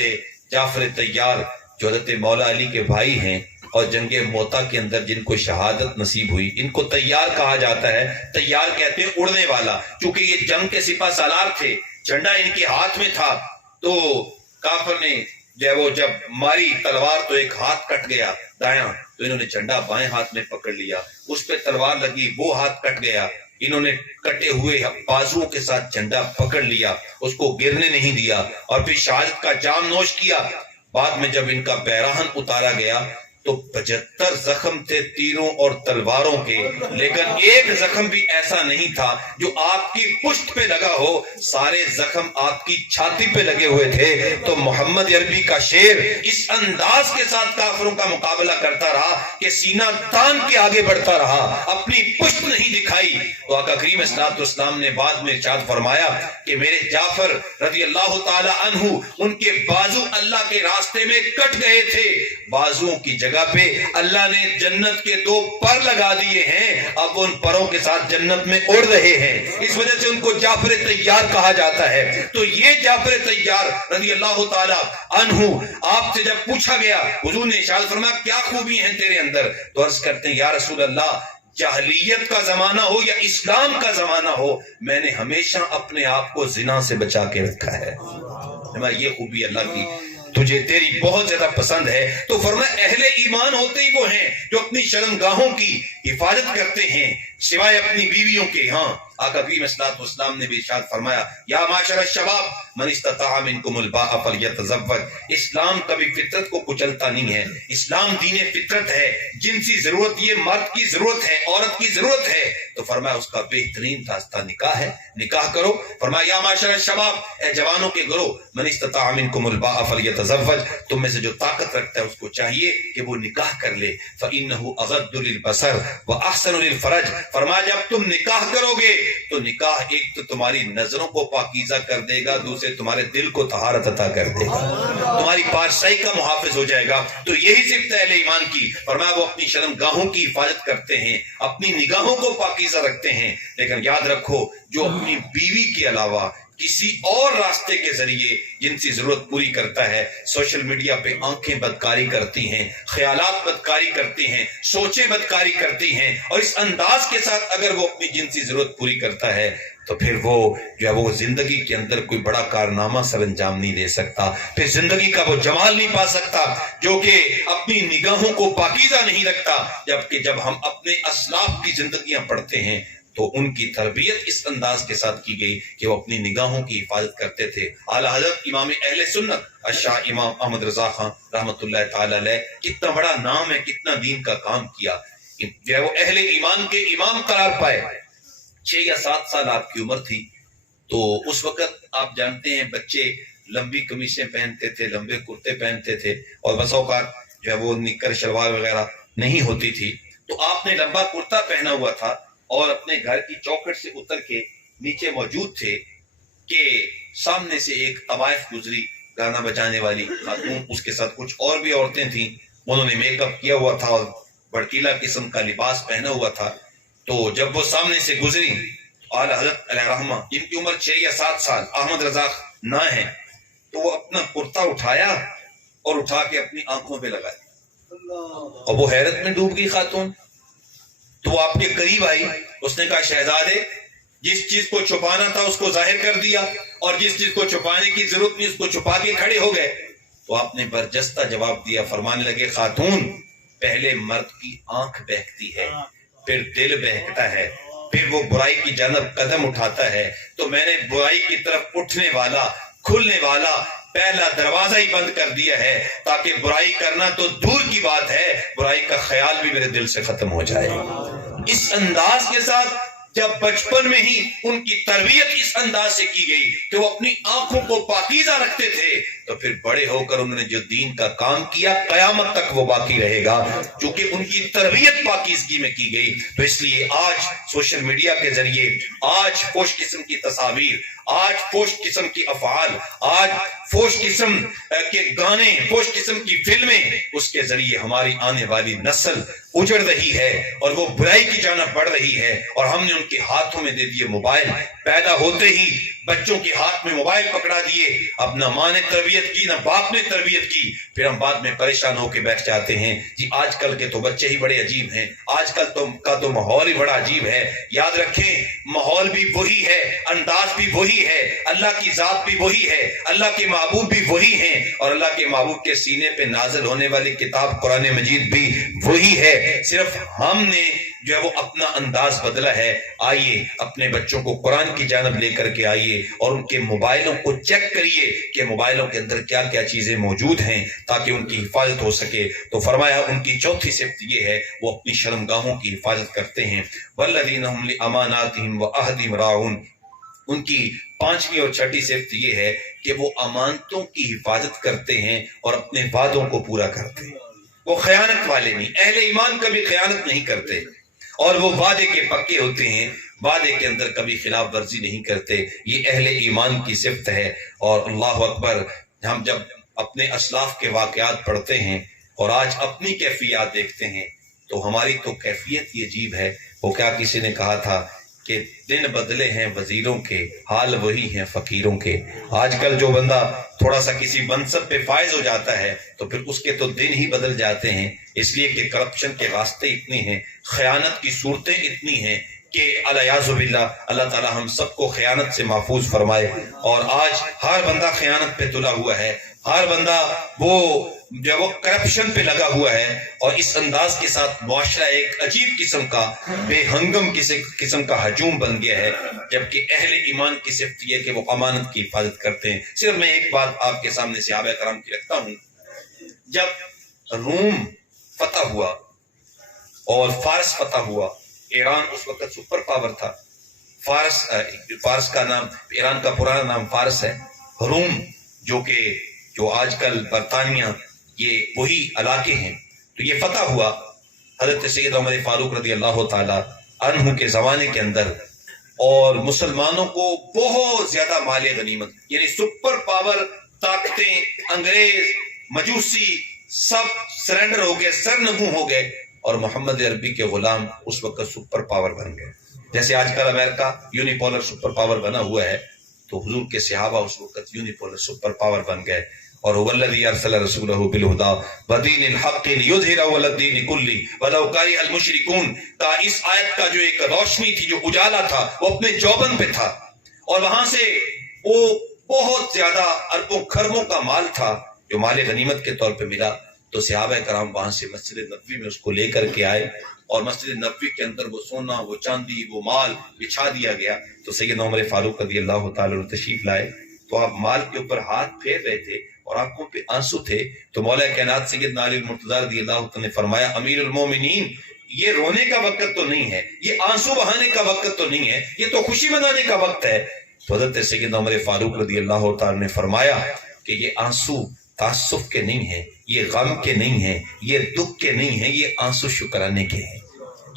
جعفر طیار جو حضرت مولا علی کے بھائی ہیں اور جنگ موتا کے اندر جن کو شہادت نصیب ہوئی، ان کو طیار کہا جاتا ہے۔ طیار کہتے ہیں اڑنے والا، چونکہ یہ جنگ کے سپہ سالار تھے، جھنڈا ان کے ہاتھ میں تھا، تو کافر نے وہ جب ماری تلوار تو ایک ہاتھ کٹ گیا دایاں، تو انہوں نے جھنڈا بائیں ہاتھ میں پکڑ لیا، اس پہ تلوار لگی، وہ ہاتھ کٹ گیا، انہوں نے کٹے ہوئے بازوؤں کے ساتھ جھنڈا پکڑ لیا، اس کو گرنے نہیں دیا، اور پھر شہادت کا جام نوش کیا۔ بعد میں جب ان کا پیراہن اتارا گیا تو 75 زخم تھے تیروں اور تلواروں کے، لیکن ایک زخم بھی ایسا نہیں تھا جو آپ کی پشت پہ لگا ہو، سارے زخم آپ کی چھاتی پہ لگے ہوئے تھے۔ تو محمد عربی کا شعر اس انداز کے ساتھ کافروں کا مقابلہ کرتا رہا کہ سینہ تان کے آگے بڑھتا رہا، اپنی پشت نہیں دکھائی۔ تو آقا کریم صلی اللہ علیہ وسلم نے بعد میں ارشاد فرمایا کہ میرے جعفر رضی اللہ تعالی عنہ، ان کے بازو اللہ کے راستے میں کٹ گئے تھے، بازوؤں کی جگہ پہ اللہ نے جنت کے 2 پر لگا دیے ہیں، اب ان پروں کے ساتھ جنت میں اڑ رہے ہیں، اس وجہ سے ان کو جعفر طیار کہا جاتا ہے۔ تو یہ جعفر طیار رضی اللہ تعالی عنہ، آپ سے جب پوچھا گیا، حضور نے ارشاد فرمایا کیا خوبی ہیں تیرے اندر؟ تو عرض کرتے ہیں یا رسول اللہ، جاہلیت کا زمانہ ہو یا اسلام کا زمانہ ہو، میں نے ہمیشہ اپنے آپ کو زنا سے بچا کے رکھا ہے۔ یہ خوبی اللہ کی تجھے تیری بہت زیادہ پسند ہے. تو فرمایا اہل ایمان ہوتے ہی وہ ہیں جو اپنی شرمگاہوں کی حفاظت کرتے ہیں سوائے اپنی بیویوں کے. ہاں آقا کریم صلی اللہ علیہ وسلم نے بھی ارشاد فرمایا یا معاشر الشباب من استطاع منکم الباء فلیتزوج. اسلام کبھی فطرت کو کچلتا نہیں ہے. اسلام دین فطرت ہے. جنسی ضرورت یہ مرد کی ضرورت ہے, عورت کی ضرورت ہے, تو فرمایا اس کا بہترین راستہ نکاح ہے, نکاح کرو. فرمایا یا معاشر الشباب, اے جوانوں کے گروہ, من استطاع منکم الباء فلیتزوج, تم میں سے جو طاقت رکھتا ہے اس کو چاہیے کہ وہ نکاح کر لے. فإنه اغض للبصر واحسن للفرج. فرمایا جب تم نکاح کرو گے تو نکاح ایک تو تمہاری نظروں کو پاکیزہ کر دے گا, دوسرے تمہارے دل کو طہارت عطا کر دے گا, تمہاری پارسائی کا محافظ ہو جائے گا. تو یہی صفت ہے اہل ایمان کی. فرمایا وہ اپنی شرمگاہوں کی حفاظت کرتے ہیں, اپنی نگاہوں کو پاکیزہ رکھتے ہیں. لیکن یاد رکھو جو اپنی بیوی کے علاوہ کسی اور راستے کے ذریعے جنسی ضرورت پوری کرتا ہے, سوشل میڈیا پہ آنکھیں بدکاری کرتی ہیں, خیالات بدکاری کرتی ہیں, سوچیں بدکاری کرتی ہیں, اور اس انداز کے ساتھ اگر وہ اپنی جنسی ضرورت پوری کرتا ہے تو پھر وہ جو ہے وہ زندگی کے اندر کوئی بڑا کارنامہ سر انجام نہیں دے سکتا, پھر زندگی کا وہ جمال نہیں پا سکتا جو کہ اپنی نگاہوں کو پاکیزہ نہیں رکھتا. جبکہ جب ہم اپنے اسلاف کی زندگیاں پڑھتے ہیں تو ان کی تربیت اس انداز کے ساتھ کی گئی کہ وہ اپنی نگاہوں کی حفاظت کرتے تھے. اعلی حضرت امام اہل سنت الشاہ امام احمد رضا خان رحمۃ اللہ تعالی علیہ, کتنا بڑا نام ہے, کتنا دین کا کام کیا, جو ہے وہ اہل ایمان کے امام قرار پائے. 6 یا 7 سال آپ کی عمر تھی تو اس وقت آپ جانتے ہیں بچے لمبی قمیصیں پہنتے تھے, لمبے کرتے پہنتے تھے, اور بس اوقات جو ہے وہ نکر شلوار وغیرہ نہیں ہوتی تھی. تو آپ نے لمبا کرتا پہنا ہوا تھا اور اپنے گھر کی چوکھٹ سے اتر کے نیچے موجود تھے کہ سامنے سے ایک طوائف گزری, گانا بجانے والی خاتون, اس کے ساتھ کچھ اور بھی عورتیں تھیں. انہوں نے میک اپ کیا ہوا تھا اور بڑکیلا قسم کا لباس پہنا ہوا تھا. تو جب وہ سامنے سے گزری, اعلی حضرت علیہ رحمہ جن کی عمر 6 یا 7 سال احمد رضا نہ ہے, تو وہ اپنا کرتا اٹھایا اور اٹھا کے اپنی آنکھوں پہ لگایا, اور وہ حیرت میں ڈوب گئی خاتون. تو وہ آپ کے قریب آئی, اس نے کہا شہزادے جس چیز کو چھپانا تھا اس کو ظاہر کر دیا, اور جس چیز کو چھپانے کی ضرورت نہیں اس کو چھپا کے کھڑے ہو گئے. تو آپ نے برجستہ جواب دیا, فرمانے لگے خاتون پہلے مرد کی آنکھ بہکتی ہے, پھر دل بہکتا ہے, پھر وہ برائی کی جانب قدم اٹھاتا ہے. تو میں نے برائی کی طرف اٹھنے والا, کھلنے والا پہلا دروازہ ہی بند کر دیا ہے, تاکہ برائی کرنا تو دور کی بات ہے, برائی کا خیال بھی میرے دل سے ختم ہو جائے. اس انداز کے ساتھ جب بچپن میں ہی ان کی تربیت اس انداز سے کی گئی کہ وہ اپنی آنکھوں کو پاکیزہ رکھتے تھے, تو پھر بڑے ہو کر انہوں نے جو دین کا کام کیا قیامت تک وہ باقی رہے گا, چونکہ ان کی تربیت پاکیزگی میں کی گئی. تو اس لیے آج سوشل میڈیا کے ذریعے, آج فوش قسم کی تصاویر, آج فوش قسم کی افعال, آج فوش قسم کے گانے, فوش قسم کی فلمیں, اس کے ذریعے ہماری آنے والی نسل اجڑ رہی ہے اور وہ برائی کی جانب بڑھ رہی ہے. اور ہم نے ان کے ہاتھوں میں دے دیے موبائل, پیدا ہوتے ہی بچوں کے ہاتھ میں موبائل پکڑا دیے. اب نہ ماں نے تربیت کی نہ باپ نے تربیت کی, پھر ہم بعد میں پریشان ہو کے بیٹھ جاتے ہیں جی آج کل کے تو بچے ہی بڑے عجیب ہیں, آج کل تو ماحول ہی بڑا عجیب ہے. یاد رکھیں ماحول بھی وہی ہے, انداز بھی وہی ہے, اللہ کی ذات بھی وہی ہے, اللہ کے محبوب بھی وہی ہیں, اور اللہ کے محبوب کے سینے پہ نازل ہونے والی کتاب قرآن مجید بھی وہی ہے. صرف ہم نے جو ہے وہ اپنا انداز بدلا ہے. آئیے اپنے بچوں کو قرآن کی جانب لے کر کے آئیے اور ان کے موبائلوں کو چیک کریے کہ موبائلوں کے اندر کیا کیا چیزیں موجود ہیں تاکہ ان کی حفاظت ہو سکے. تو فرمایا ان کی چوتھی صفت یہ ہے وہ اپنی شرمگاہوں کی حفاظت کرتے ہیں. والذین هم لاماناتهم وعہدہم راعون, ان کی 5ویں اور 6ٹھی صفت یہ ہے کہ وہ امانتوں کی حفاظت کرتے ہیں اور اپنے وعدوں کو پورا کرتے ہیں. وہ خیانت والے نہیں, اہل ایمان کبھی خیانت نہیں کرتے, اور وہ وعدے کے پکے ہوتے ہیں, وعدے کے اندر کبھی خلاف ورزی نہیں کرتے. یہ اہل ایمان کی صفت ہے. اور اللہ اکبر, ہم جب اپنے اسلاف کے واقعات پڑھتے ہیں اور آج اپنی کیفیات دیکھتے ہیں تو ہماری تو کیفیت ہی عجیب ہے. وہ کیا کسی نے کہا تھا کہ دن بدلے ہیں وزیروں کے, حال وہی ہیں فقیروں کے. آج کل جو بندہ تھوڑا سا کسی منصب پہ فائز ہو جاتا ہے تو پھر اس کے تو دن ہی بدل جاتے ہیں, اس لیے کہ کرپشن کے راستے اتنے ہیں, خیانت کی صورتیں اتنی ہیں کہ الیاذ باللہ اللہ تعالی ہم سب کو خیانت سے محفوظ فرمائے. اور آج ہر بندہ خیانت پہ تلا ہوا ہے. ہر بندہ وہ جو وہ کرپشن پہ لگا ہوا ہے، اور اس انداز کے ساتھ معاشرہ ایک عجیب قسم کا بے ہنگم قسم کا ہجوم بن گیا ہے، جبکہ اہل ایمان کی صفت یہ کہ وہ امانت کی حفاظت کرتے ہیں۔ صرف میں ایک بات آپ کے سامنے صحابہ کرام کی رکھتا ہوں، جب روم فتح ہوا اور فارس فتح ہوا، ایران اس وقت سپر پاور تھا، فارس کا نام، ایران کا پرانا نام فارس ہے، روم جو آج کل برطانیہ، یہ وہی علاقے ہیں، تو یہ فتح ہوا حضرت سید عمر فاروق رضی اللہ تعالی عنہ کے زمانے کے اندر، اور مسلمانوں کو بہت زیادہ مال غنیمت، یعنی سپر پاور طاقتیں، انگریز، مجوسی سب سرنڈر ہو گئے، سرنگوں ہو گئے، اور محمد عربی کے غلام اس وقت سپر پاور بن گئے۔ جیسے آج کل امریکہ یونیپولر سپر پاور بنا ہوا ہے، تو حضور کے صحابہ اس وقت یونیپولر سپر پاور بن گئے، اور هو الذي ارسل رسوله بالهدى ودين الحق ليظهره على الدين كله ولو كره المشركون۔ کا اس آیت کا جو ایک روشنی تھی، جو اجالا تھا، وہ اپنے جوبن پہ تھا، اور وہاں سے وہ بہت زیادہ اربوں خربوں کا مال تھا جو مال غنیمت کے طور پہ ملا، تو صحابہ کرام وہاں سے مسجد نبوی میں اس کو لے کر کے آئے، اور مسجد نبوی کے اندر وہ سونا، وہ چاندی، وہ مال بچھا دیا گیا۔ تو سیدنا عمر فاروق رضی اللہ تعالی عنہ تشریف لائے، تو آپ مال کے اوپر ہاتھ پھیر رہے تھے اور آنکھوں پہ آنسو تھے، تو مولا کائنات سیدنا علی المرتضیٰ رضی اللہ عنہ نے فرمایا، امیر المومنین، یہ رونے کا وقت تو نہیں ہے، یہ آنسو بہانے کا وقت تو نہیں ہے، یہ تو خوشی منانے کا وقت ہے۔ تو حضرت سیدنا عمر فاروق رضی اللہ تعالی نے فرمایا کہ یہ آنسو تعصب کے نہیں ہیں، یہ غم کے نہیں ہیں، یہ دکھ کے نہیں ہیں، یہ آنسو شکرانے کے ہیں،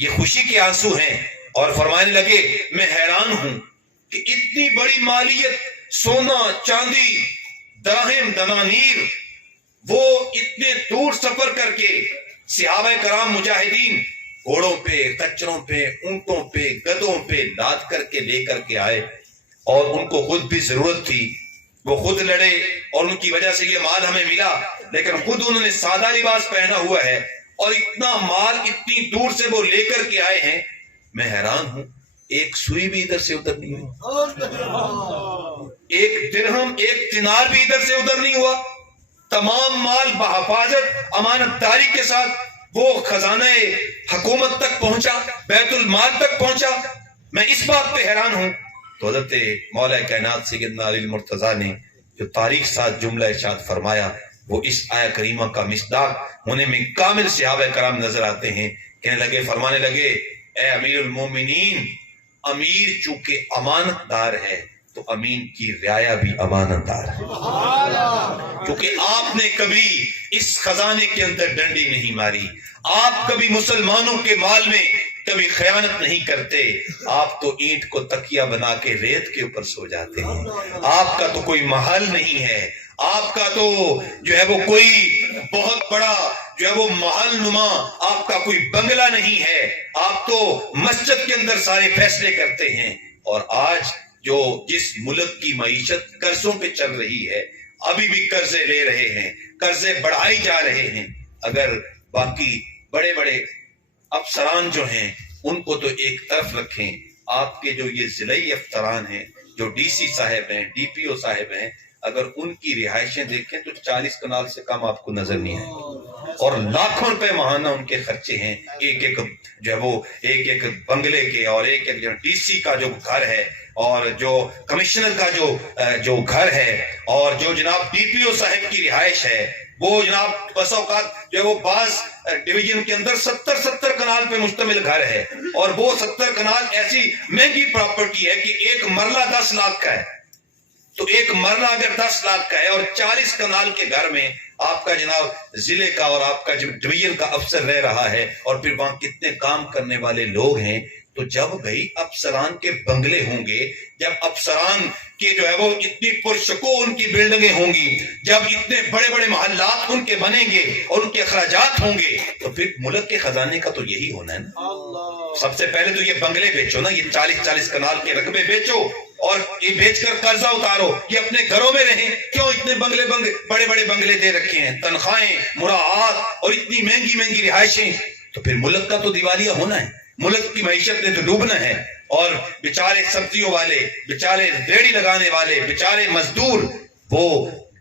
یہ خوشی کے آنسو ہیں۔ اور فرمانے لگے، میں حیران ہوں کہ اتنی بڑی مالیت، سونا، چاندی، دراہم، دنانیر، وہ اتنے دور سفر کر کے صحابہ کرام مجاہدین گھوڑوں پہ، کچروں پہ، اونٹوں پہ، گدوں پہ لاد کر کے لے کر کے آئے، اور ان کو خود بھی ضرورت تھی، وہ خود لڑے، اور ان کی وجہ سے یہ مال ہمیں ملا، لیکن خود انہوں نے سادہ لباس پہنا ہوا ہے، اور اتنا مال اتنی دور سے وہ لے کر کے آئے ہیں۔ میں حیران ہوں، ایک سوئی بھی ادھر سے ادھر نہیں ہوئی، ایک درہم، ایک دینار بھی ادھر سے ادھر نہیں ہوا، تمام مال بحفاظت، امانت داری کے ساتھ وہ خزانہ حکومت تک پہنچا، بیت المال تک پہنچا۔ میں اس بات پہ حیران ہوں۔ تو حضرت مولا کائنات سیدنا علی المرتضیٰ نے جو تاریخ ساتھ جملہ ارشاد فرمایا، وہ اس آیہ کریمہ کا مصداق ہونے میں کامل صحابہ کرام نظر آتے ہیں۔ کہنے لگے، فرمانے لگے، اے امیر المومنین، امیر چونکہ امانت دار ہے تو امین کی رعایا بھی امانت دار ہے، کیونکہ آپ نے کبھی اس خزانے کے اندر ڈنڈی نہیں ماری، آپ کبھی مسلمانوں کے مال میں کبھی خیانت نہیں کرتے، آپ تو اینٹ کو تکیہ بنا کے ریت کے اوپر سو جاتے ہیں، آپ کا تو کوئی محل نہیں ہے، آپ کا تو جو ہے وہ کوئی بہت بڑا جو ہے وہ محل نما آپ کا کوئی بنگلہ نہیں ہے، آپ تو مسجد کے اندر سارے فیصلے کرتے ہیں۔ اور آج جو جس ملک کی معیشت قرضوں پہ چل رہی ہے، ابھی بھی قرضے لے رہے ہیں، قرضے بڑھائی جا رہے ہیں، اگر باقی بڑے بڑے افسران جو ہیں ان کو تو ایک طرف رکھیں، آپ کے جو یہ ضلعی افسران ہیں، جو ڈی سی صاحب ہیں، ڈی پی او صاحب ہیں، اگر ان کی رہائشیں دیکھیں تو 40 کنال سے کم آپ کو نظر نہیں آئے، اور لاکھوں روپے ماہانہ ان کے خرچے ہیں، ایک ایک جو ہے وہ ایک بنگلے کے، اور ایک ڈی سی کا جو گھر ہے، اور جو کمشنر کا جو گھر ہے، اور جو جناب ڈی پی او صاحب کی رہائش ہے، وہ جناب بس اوقات جو ہے وہ بعض ڈویژن کے اندر 70 کنال پہ مشتمل گھر ہے، اور وہ 70 کنال ایسی مہنگی پراپرٹی ہے کہ ایک مرلہ 10 لاکھ کا ہے، تو ایک مرلہ اگر 10 لاکھ کا ہے اور 40 کنال کے گھر میں آپ کا جناب ضلع کا اور آپ کا جو ڈویژن کا افسر رہ رہا ہے، اور پھر وہاں کتنے کام کرنے والے لوگ ہیں، تو جب بھئی افسران کے بنگلے ہوں گے، جب افسران کے جو ہے وہ اتنی پرشکو ان کی بلڈنگیں ہوں گی، جب اتنے بڑے بڑے محلات ان کے بنیں گے اور ان کے اخراجات ہوں گے، تو پھر ملک کے خزانے کا تو یہی ہونا ہے نا۔ سب سے پہلے تو یہ بنگلے بیچو نا، یہ 40 کنال کے رقبے بیچو، اور یہ بیچ کر قرضہ اتارو، یہ اپنے گھروں میں رہیں۔ کیوں اتنے بڑے بڑے بنگلے دے رکھے ہیں، تنخواہیں، مراعات، اور اتنی مہنگی رہائشیں، تو پھر ملک کا تو دیوالیہ ہونا ہے، ملک کی معیشت نے تو ڈوبنا ہے، اور بیچارے سبزیوں والے، بیچارے ریڑھی لگانے والے، بیچارے مزدور، وہ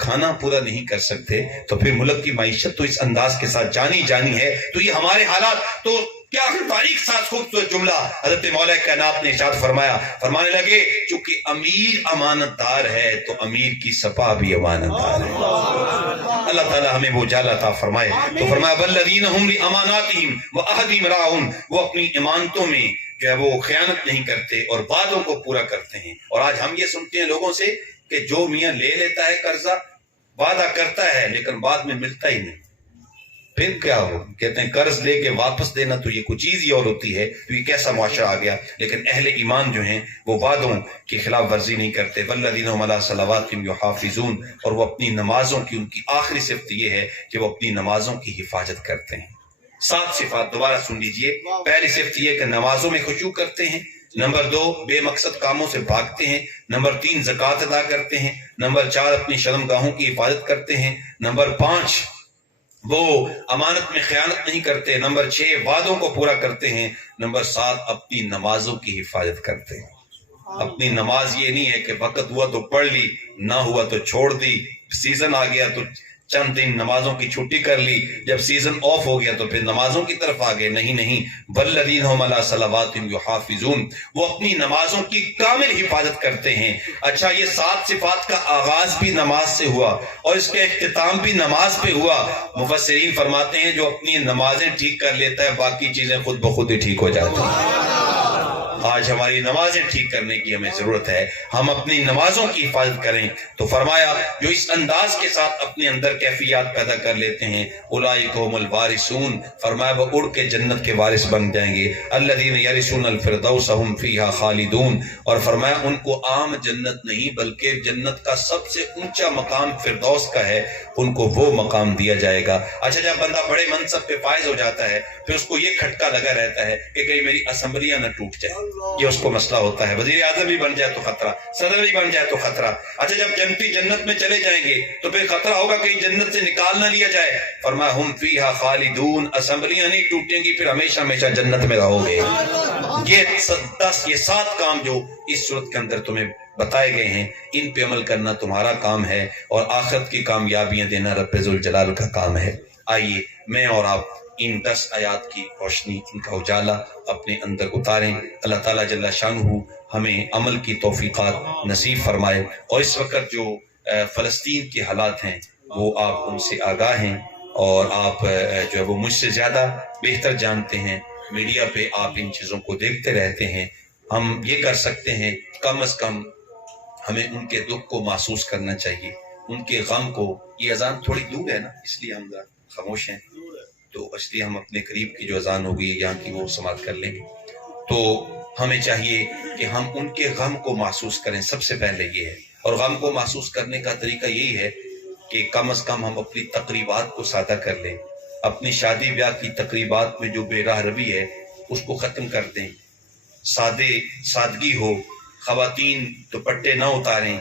کھانا پورا نہیں کر سکتے تو پھر ملک کی معیشت تو اس انداز کے ساتھ جانی ہے. تو یہ ہمارے حالات تو کیا تاریخ ساتھ خوبصورت جملہ حضرت مولا کائنات نے ارشاد فرمانے لگے چونکہ امیر امانت دار ہے تو امیر کی سپاہ بھی امانت دار ہے. اللہ تعالی ہمیں وہ جال عطا فرمائے. تو فرمایا والذین هم لاماناتهم وعہدہم راعون، وہ اپنی امانتوں میں جو ہے وہ خیانت نہیں کرتے اور وعدوں کو پورا کرتے ہیں. اور آج ہم یہ سنتے ہیں لوگوں سے کہ جو میاں لے لیتا ہے قرضہ وعدہ کرتا ہے لیکن بعد میں ملتا ہی نہیں. پھر کیا ہو؟ کہتے ہیں قرض لے کے واپس دینا تو یہ کچھ چیز ہی اور ہوتی ہے. تو یہ کیسا معاشرہ آ گیا. لیکن اہل ایمان جو ہیں وہ وعدوں کی خلاف ورزی نہیں کرتے. والذین هم علی صلواتہم یحافظون، اور وہ اپنی نمازوں کی، ان کی آخری صفت یہ ہے کہ وہ اپنی نمازوں کی حفاظت کرتے ہیں. 7 صفات دوبارہ سن لیجئے. پہلی صفت یہ کہ نمازوں میں خشوع کرتے ہیں. نمبر 2 بے مقصد کاموں سے بھاگتے ہیں. نمبر 3 زکوٰۃ ادا کرتے ہیں. نمبر 4 اپنی شرمگاہوں کی حفاظت کرتے ہیں. نمبر 5 وہ امانت میں خیانت نہیں کرتے. نمبر 6 وعدوں کو پورا کرتے ہیں. نمبر 7 اپنی نمازوں کی حفاظت کرتے ہیں. اپنی نماز یہ نہیں ہے کہ وقت ہوا تو پڑھ لی، نہ ہوا تو چھوڑ دی، سیزن آ گیا تو چند دن نمازوں کی چھٹی کر لی، جب سیزن آف ہو گیا تو پھر نمازوں کی طرف آگے. نہیں والذین هم علی صلواتہم یحافظون، وہ اپنی نمازوں کی کامل حفاظت کرتے ہیں. اچھا، یہ 7 صفات کا آغاز بھی نماز سے ہوا اور اس کا اختتام بھی نماز پہ ہوا. مفسرین فرماتے ہیں جو اپنی نمازیں ٹھیک کر لیتا ہے باقی چیزیں خود بخود ہی ٹھیک ہو جاتی ہیں. آج ہماری نمازیں ٹھیک کرنے کی ہمیں ضرورت ہے. ہم اپنی نمازوں کی حفاظت کریں. تو فرمایا جو اس انداز کے ساتھ اپنے اندر کیفیات پیدا کر لیتے ہیں اولئک هم الوارثون، فرمایا وہ اڑ کے جنت کے وارث بن جائیں گے. الذین یرثون الفردوس هم فیہا خالدون، اور فرمایا ان کو عام جنت نہیں بلکہ جنت کا سب سے اونچا مقام فردوس کا ہے، ان کو وہ مقام دیا جائے گا. اچھا، جب بندہ بڑے منصب پہ فائز ہو جاتا ہے پھر اس کو یہ کھٹکا لگا رہتا ہے کہ کہیں میری اسمبلیاں نہ ٹوٹ جائے. یہ اس کو مسئلہ ہوتا ہے. وزیر اعظم بھی بن جائے تو خطرہ، صدر بھی بن جائے تو خطرہ. اچھا، جب جنتی جنت میں چلے جائیں گے تو پھر خطرہ ہوگا کہ جنت سے نکال نہ لیا جائے. فرمایا ہم فیہا خالدون، اسمبلیاں نہیں ٹوٹیں گی، پھر ہمیشہ ہمیشہ جنت میں رہو گے. یہ 7 کام جو اس صورت کے اندر تمہیں بتائے گئے ہیں، ان پہ عمل کرنا تمہارا کام ہے اور آخرت کی کامیابیاں دینا رب ذوالجلال کا کام ہے. آئیے میں اور آپ ان 10 آیات کی روشنی، ان کا اجالا اپنے اندر اتاریں. اللہ تعالیٰ جل شانہ ہمیں عمل کی توفیقات نصیب فرمائے. اور اس وقت جو فلسطین کے حالات ہیں وہ آپ ان سے آگاہ ہیں اور آپ جو ہے وہ مجھ سے زیادہ بہتر جانتے ہیں. میڈیا پہ آپ ان چیزوں کو دیکھتے رہتے ہیں. ہم یہ کر سکتے ہیں کم از کم ہمیں ان کے دکھ کو محسوس کرنا چاہیے، ان کے غم کو. یہ اذان تھوڑی دور ہے نا، اس لیے ہم خاموش ہیں، تو اس لیے ہم اپنے قریب کی جو اذان ہوگی یہاں کی وہ سماعت کر لیں گے. تو ہمیں چاہیے کہ ہم ان کے غم کو محسوس کریں. سب سے پہلے یہ ہے، اور غم کو محسوس کرنے کا طریقہ یہی ہے کہ کم از کم ہم اپنی تقریبات کو سادہ کر لیں. اپنی شادی بیاہ کی تقریبات میں جو بے راہ روی ہے اس کو ختم کر دیں. سادگی ہو. خواتین دوپٹے نہ اتاریں،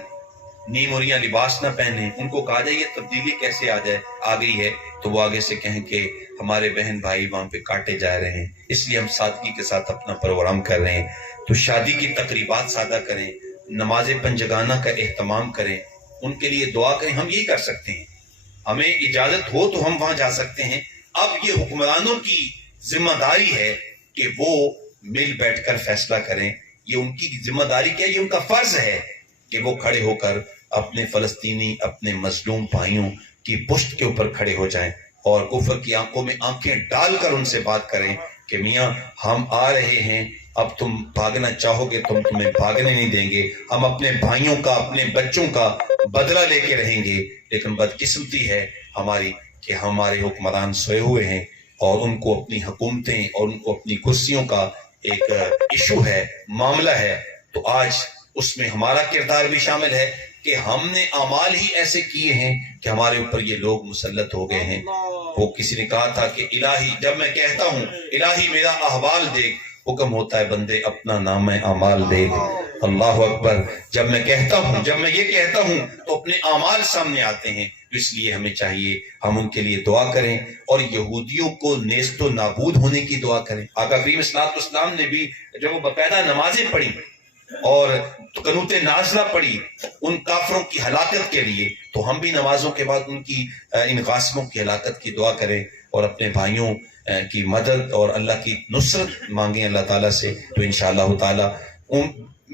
نیم اوریاں لباس نہ پہنیں. ان کو کہا جائے یہ تبدیلی کیسے آ گئی ہے تو وہ آگے سے کہیں کہ ہمارے بہن بھائی وہاں پہ کاٹے جا رہے ہیں، اس لیے ہم سادگی کے ساتھ اپنا پروگرام کر رہے ہیں. تو شادی کی تقریبات سادہ کریں، نماز پنجگانہ کا اہتمام کریں، ان کے لیے دعا کریں. ہم یہی کر سکتے ہیں. ہمیں اجازت ہو تو ہم وہاں جا سکتے ہیں. اب یہ حکمرانوں کی ذمہ داری ہے کہ وہ مل بیٹھ کر فیصلہ کریں. یہ ان کی ذمہ داری کیا ہے؟ یہ ان کا فرض ہے کہ وہ کھڑے ہو کر اپنے فلسطینی، اپنے مظلوم بھائیوں کی پشت کے اوپر کھڑے ہو جائیں اور کفر کی آنکھوں میں آنکھیں ڈال کر ان سے بات کریں کہ میاں ہم آ رہے ہیں، اب تم بھاگنا چاہو گے تمہیں بھاگنے نہیں دیں گے. ہم اپنے بھائیوں کا، اپنے بچوں کا بدلہ لے کے رہیں گے. لیکن بدقسمتی ہے ہماری کہ ہمارے حکمران سوئے ہوئے ہیں اور ان کو اپنی حکومتیں اور ان کو اپنی کرسیوں کا ایک ایشو ہے، معاملہ ہے. تو آج اس میں ہمارا کردار بھی شامل ہے کہ ہم نے اعمال ہی ایسے کیے ہیں کہ ہمارے اوپر یہ لوگ مسلط ہو گئے ہیں. وہ کسی نے کہا تھا کہ الہی، جب میں کہتا ہوں الہی میرا احوال دیکھ، حکم ہوتا ہے بندے اپنا نام اعمال دیکھ. اللہ اکبر. جب میں یہ کہتا ہوں تو اپنے اعمال سامنے آتے ہیں. اس لیے ہمیں چاہیے ہم ان کے لیے دعا کریں اور یہودیوں کو نیست و نابود ہونے کی دعا کریں. آقا کریم صلی اللہ علیہ وسلم نے بھی جب وہ باقاعدہ نمازیں پڑھی اور قنوت نازلہ پڑی ان کافروں کی ہلاکت کے لیے، تو ہم بھی نمازوں کے بعد ان کی ان غاصبوں کی ہلاکت کی دعا کریں اور اپنے بھائیوں کی مدد اور اللہ کی نصرت مانگیں اللہ تعالیٰ سے، تو انشاءاللہ تعالیٰ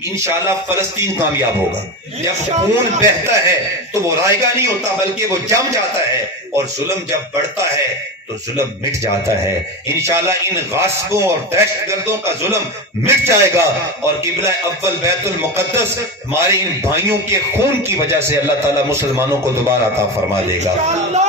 انشاءاللہ فلسطین کامیاب ہوگا۔ جب خون بہتا ہے تو وہ رائے گا نہیں ہوتا بلکہ وہ جم جاتا ہے، اور ظلم جب بڑھتا ہے تو ظلم مٹ جاتا ہے۔ انشاءاللہ ان غاصبوں اور دہشت گردوں کا ظلم مٹ جائے گا، اور قبلہ اول بیت المقدس ہمارے ان بھائیوں کے خون کی وجہ سے اللہ تعالیٰ مسلمانوں کو دوبارہ عطا فرما دے گا۔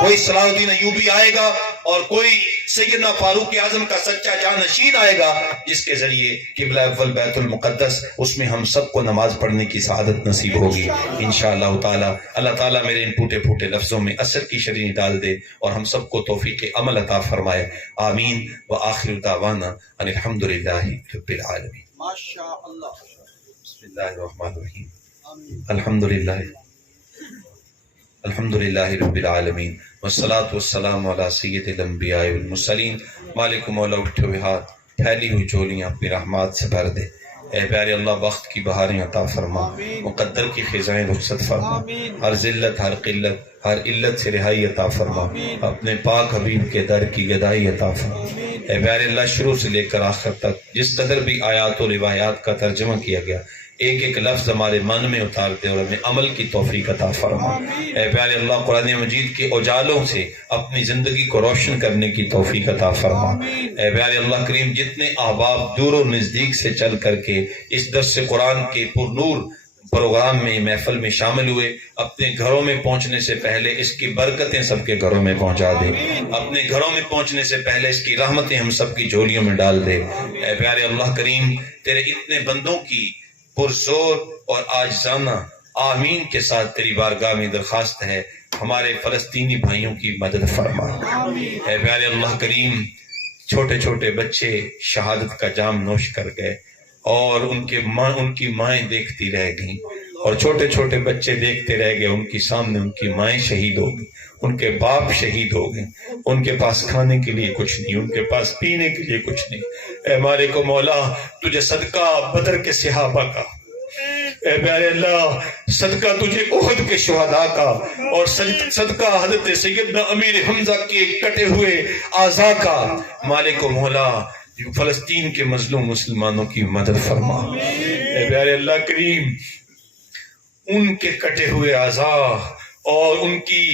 کوئی صلاح الدین ایوبی آئے گا اور کوئی سیدنا فاروق اعظم کا سچا جانشین آئے گا، جس کے ذریعے قبلہ اول بیت المقدس اس میں ہم سب کو نماز پڑھنے کی سعادت نصیب ہوگی انشاءاللہ تعالی۔ اللہ تعالیٰ میرے ان ٹوٹے پھوٹے لفظوں میں اثر کی شرینی ڈال دے اور ہم سب کو توفیق عمل عطا فرمائے، آمین۔ وآخر دعوانا ان الحمدللہ رب العالمین۔ بسم اللہ الرحمن الرحیم، الحمدللہ رب العالمین، والصلاة والسلام علی سید الانبیاء والمرسلین۔ مالک مولا اٹھے ہوئے ہاتھ، پھیلی ہوئی جولیاں اپنی رحمات سے بھر دے۔ اے پیارے اللہ بخت کی بہاریں عطا فرما، مقدر کی خزائیں رخصت فرما، ہر ذلت ہر قلت ہر علت سے رہائی عطا فرما، اپنے پاک حبیب کے در کی گدائی عطا فرما۔ اے پیارے اللہ شروع سے لے کر آخر تک جس قدر بھی آیات و روایات کا ترجمہ کیا گیا، ایک ایک لفظ ہمارے من میں اتار دے اور ہمیں عمل کی توفیق عطا فرما۔ اے پیارے اللہ قرآن مجید کے اجالوں سے اپنی زندگی کو روشن کرنے کی توفیق عطا فرما۔ اے پیارے اللہ کریم جتنے احباب دور و نزدیک سے چل کر کے اس درس قرآن کے پر نور پروگرام میں محفل میں شامل ہوئے، اپنے گھروں میں پہنچنے سے پہلے اس کی برکتیں سب کے گھروں میں پہنچا دے، اپنے گھروں میں پہنچنے سے پہلے اس کی رحمتیں ہم سب کی جھولیوں میں ڈال دے۔ اے پیارے اللہ کریم تیرے اتنے بندوں کی پرزور اور عاجزانہ آمین کے ساتھ تیری بارگاہ میں درخواست ہے، ہمارے فلسطینی بھائیوں کی مدد فرما۔ اے پیارے اللہ کریم چھوٹے چھوٹے بچے شہادت کا جام نوش کر گئے اور ان کی مائیں دیکھتی رہ گئیں، اور چھوٹے چھوٹے بچے دیکھتے رہ گئے، ان کی سامنے ان کی مائیں شہید ہو گئیں، ان کے باپ شہید ہو گئے، ان کے پاس کھانے کے لیے کچھ نہیں، ان کے پاس پینے کے لیے کچھ نہیں۔ اے مالک و مولا تجھے صدقہ بدر کے صحابہ کا، اے پیارے اللہ صدقہ تجھے احد کے شہداء کا، اور صدقہ حضرت سیدنا امیر حمزہ کے کٹے ہوئے اعضاء کا، مالک و مولا فلسطین کے مظلوم مسلمانوں کی مدد فرما۔ اے پیارے اللہ کریم ان کے کٹے ہوئے اعضاء اور ان کی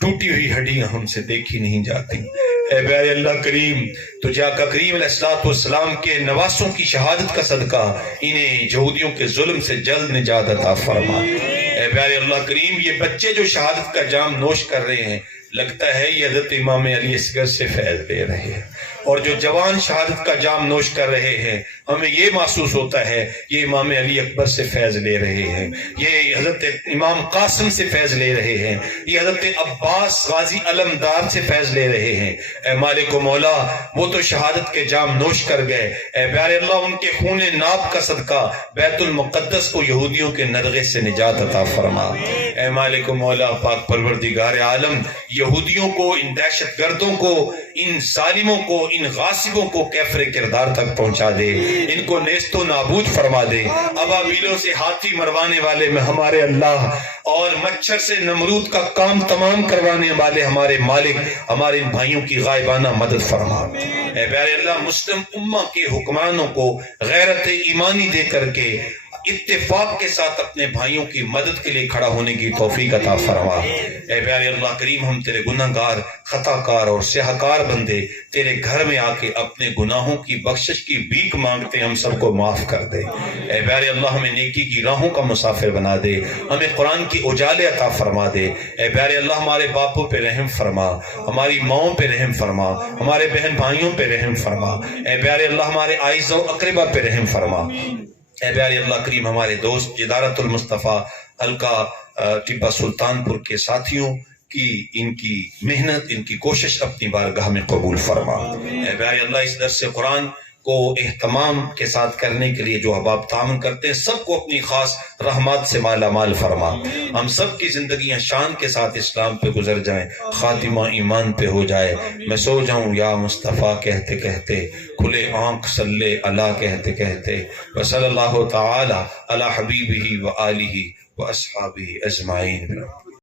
ٹوٹی ہوئی ہڈیاں ہم سے دیکھی نہیں جاتی، اے پیارے اللہ کریم تجھے آقا کریم علیہ السلام کے نواسوں کی شہادت کا صدقہ انہیں یہودیوں کے ظلم سے جلد نجات عطا فرما۔ اے پیارے اللہ کریم یہ بچے جو شہادت کا جام نوش کر رہے ہیں، لگتا ہے یہ حضرت امام علی اصغر سے فیض لے رہے ہیں، اور جو جوان شہادت کا جام نوش کر رہے ہیں ہمیں یہ محسوس ہوتا ہے یہ امام علی اکبر سے فیض لے رہے ہیں، یہ حضرت امام قاسم سے فیض لے رہے ہیں، یہ حضرت عباس غازی علمدار سے فیض لے رہے ہیں۔ اے مالک و مولا وہ تو شہادت کے جام نوش کر گئے، اے پیارے اللہ ان کے خون ناب کا صدقہ بیت المقدس کو یہودیوں کے نرغے سے نجات عطا فرما۔ اے مالک و مولا پاک پروردگار عالم یہودیوں کو، ان دہشت گردوں کو، ان ظالموں کو، ان غاصبوں کو کیفر کردار تک پہنچا دے، ان کو نیست و نابود فرما دے۔ ابابیلوں سے ہاتھی مروانے والے میں ہمارے اللہ، اور مچھر سے نمرود کا کام تمام کروانے والے ہمارے مالک، ہمارے ان بھائیوں کی غائبانہ مدد فرما۔ اے پیارے اللہ مسلم امہ کے حکمرانوں کو غیرت ایمانی دے کر کے اتفاق کے ساتھ اپنے بھائیوں کی مدد کے لیے کھڑا ہونے کی توفیق عطا فرما۔ اے پیارے اللہ کریم ہم تیرے گناہ گار، خطا کار اور سیاہکار بندے تیرے گھر میں آ کے اپنے گناہوں کی بخشش کی بھیک مانگتے، ہم سب کو معاف کر دے۔ اے پیارے اللہ ہمیں نیکی کی راہوں کا مسافر بنا دے، ہمیں قرآن کی اجالے عطا فرما دے۔ اے پیارے اللہ ہمارے باپوں پہ رحم فرما، ہماری ماؤں پہ رحم فرما، ہمارے بہن بھائیوں پہ رحم فرما۔ اے پیارے اللہ ہمارے اعزاء و اقربا پہ رحم فرما۔ اے پیارے اللہ کریم ہمارے دوست ادارت المصطفیٰ حلقہ ٹیپا سلطان پور کے ساتھیوں کی ان کی محنت، ان کی کوشش اپنی بارگاہ میں قبول فرما۔ اے پیارے اللہ اس درس قرآن کو اہتمام کے ساتھ کرنے کے لیے جو احباب تعاون کرتے ہیں، سب کو اپنی خاص رحمات سے مالا مال فرما. ہم سب کی زندگیاں شان کے ساتھ اسلام پہ گزر جائیں، خاتمہ ایمان پہ ہو جائے. میں سو جاؤں یا مصطفیٰ کہتے کہتے، کھلے آنکھ صلی اللہ کہتے کہتے. وصلی اللہ تعالی علی حبیبہ و آلہ و اصحابہ اجمعین.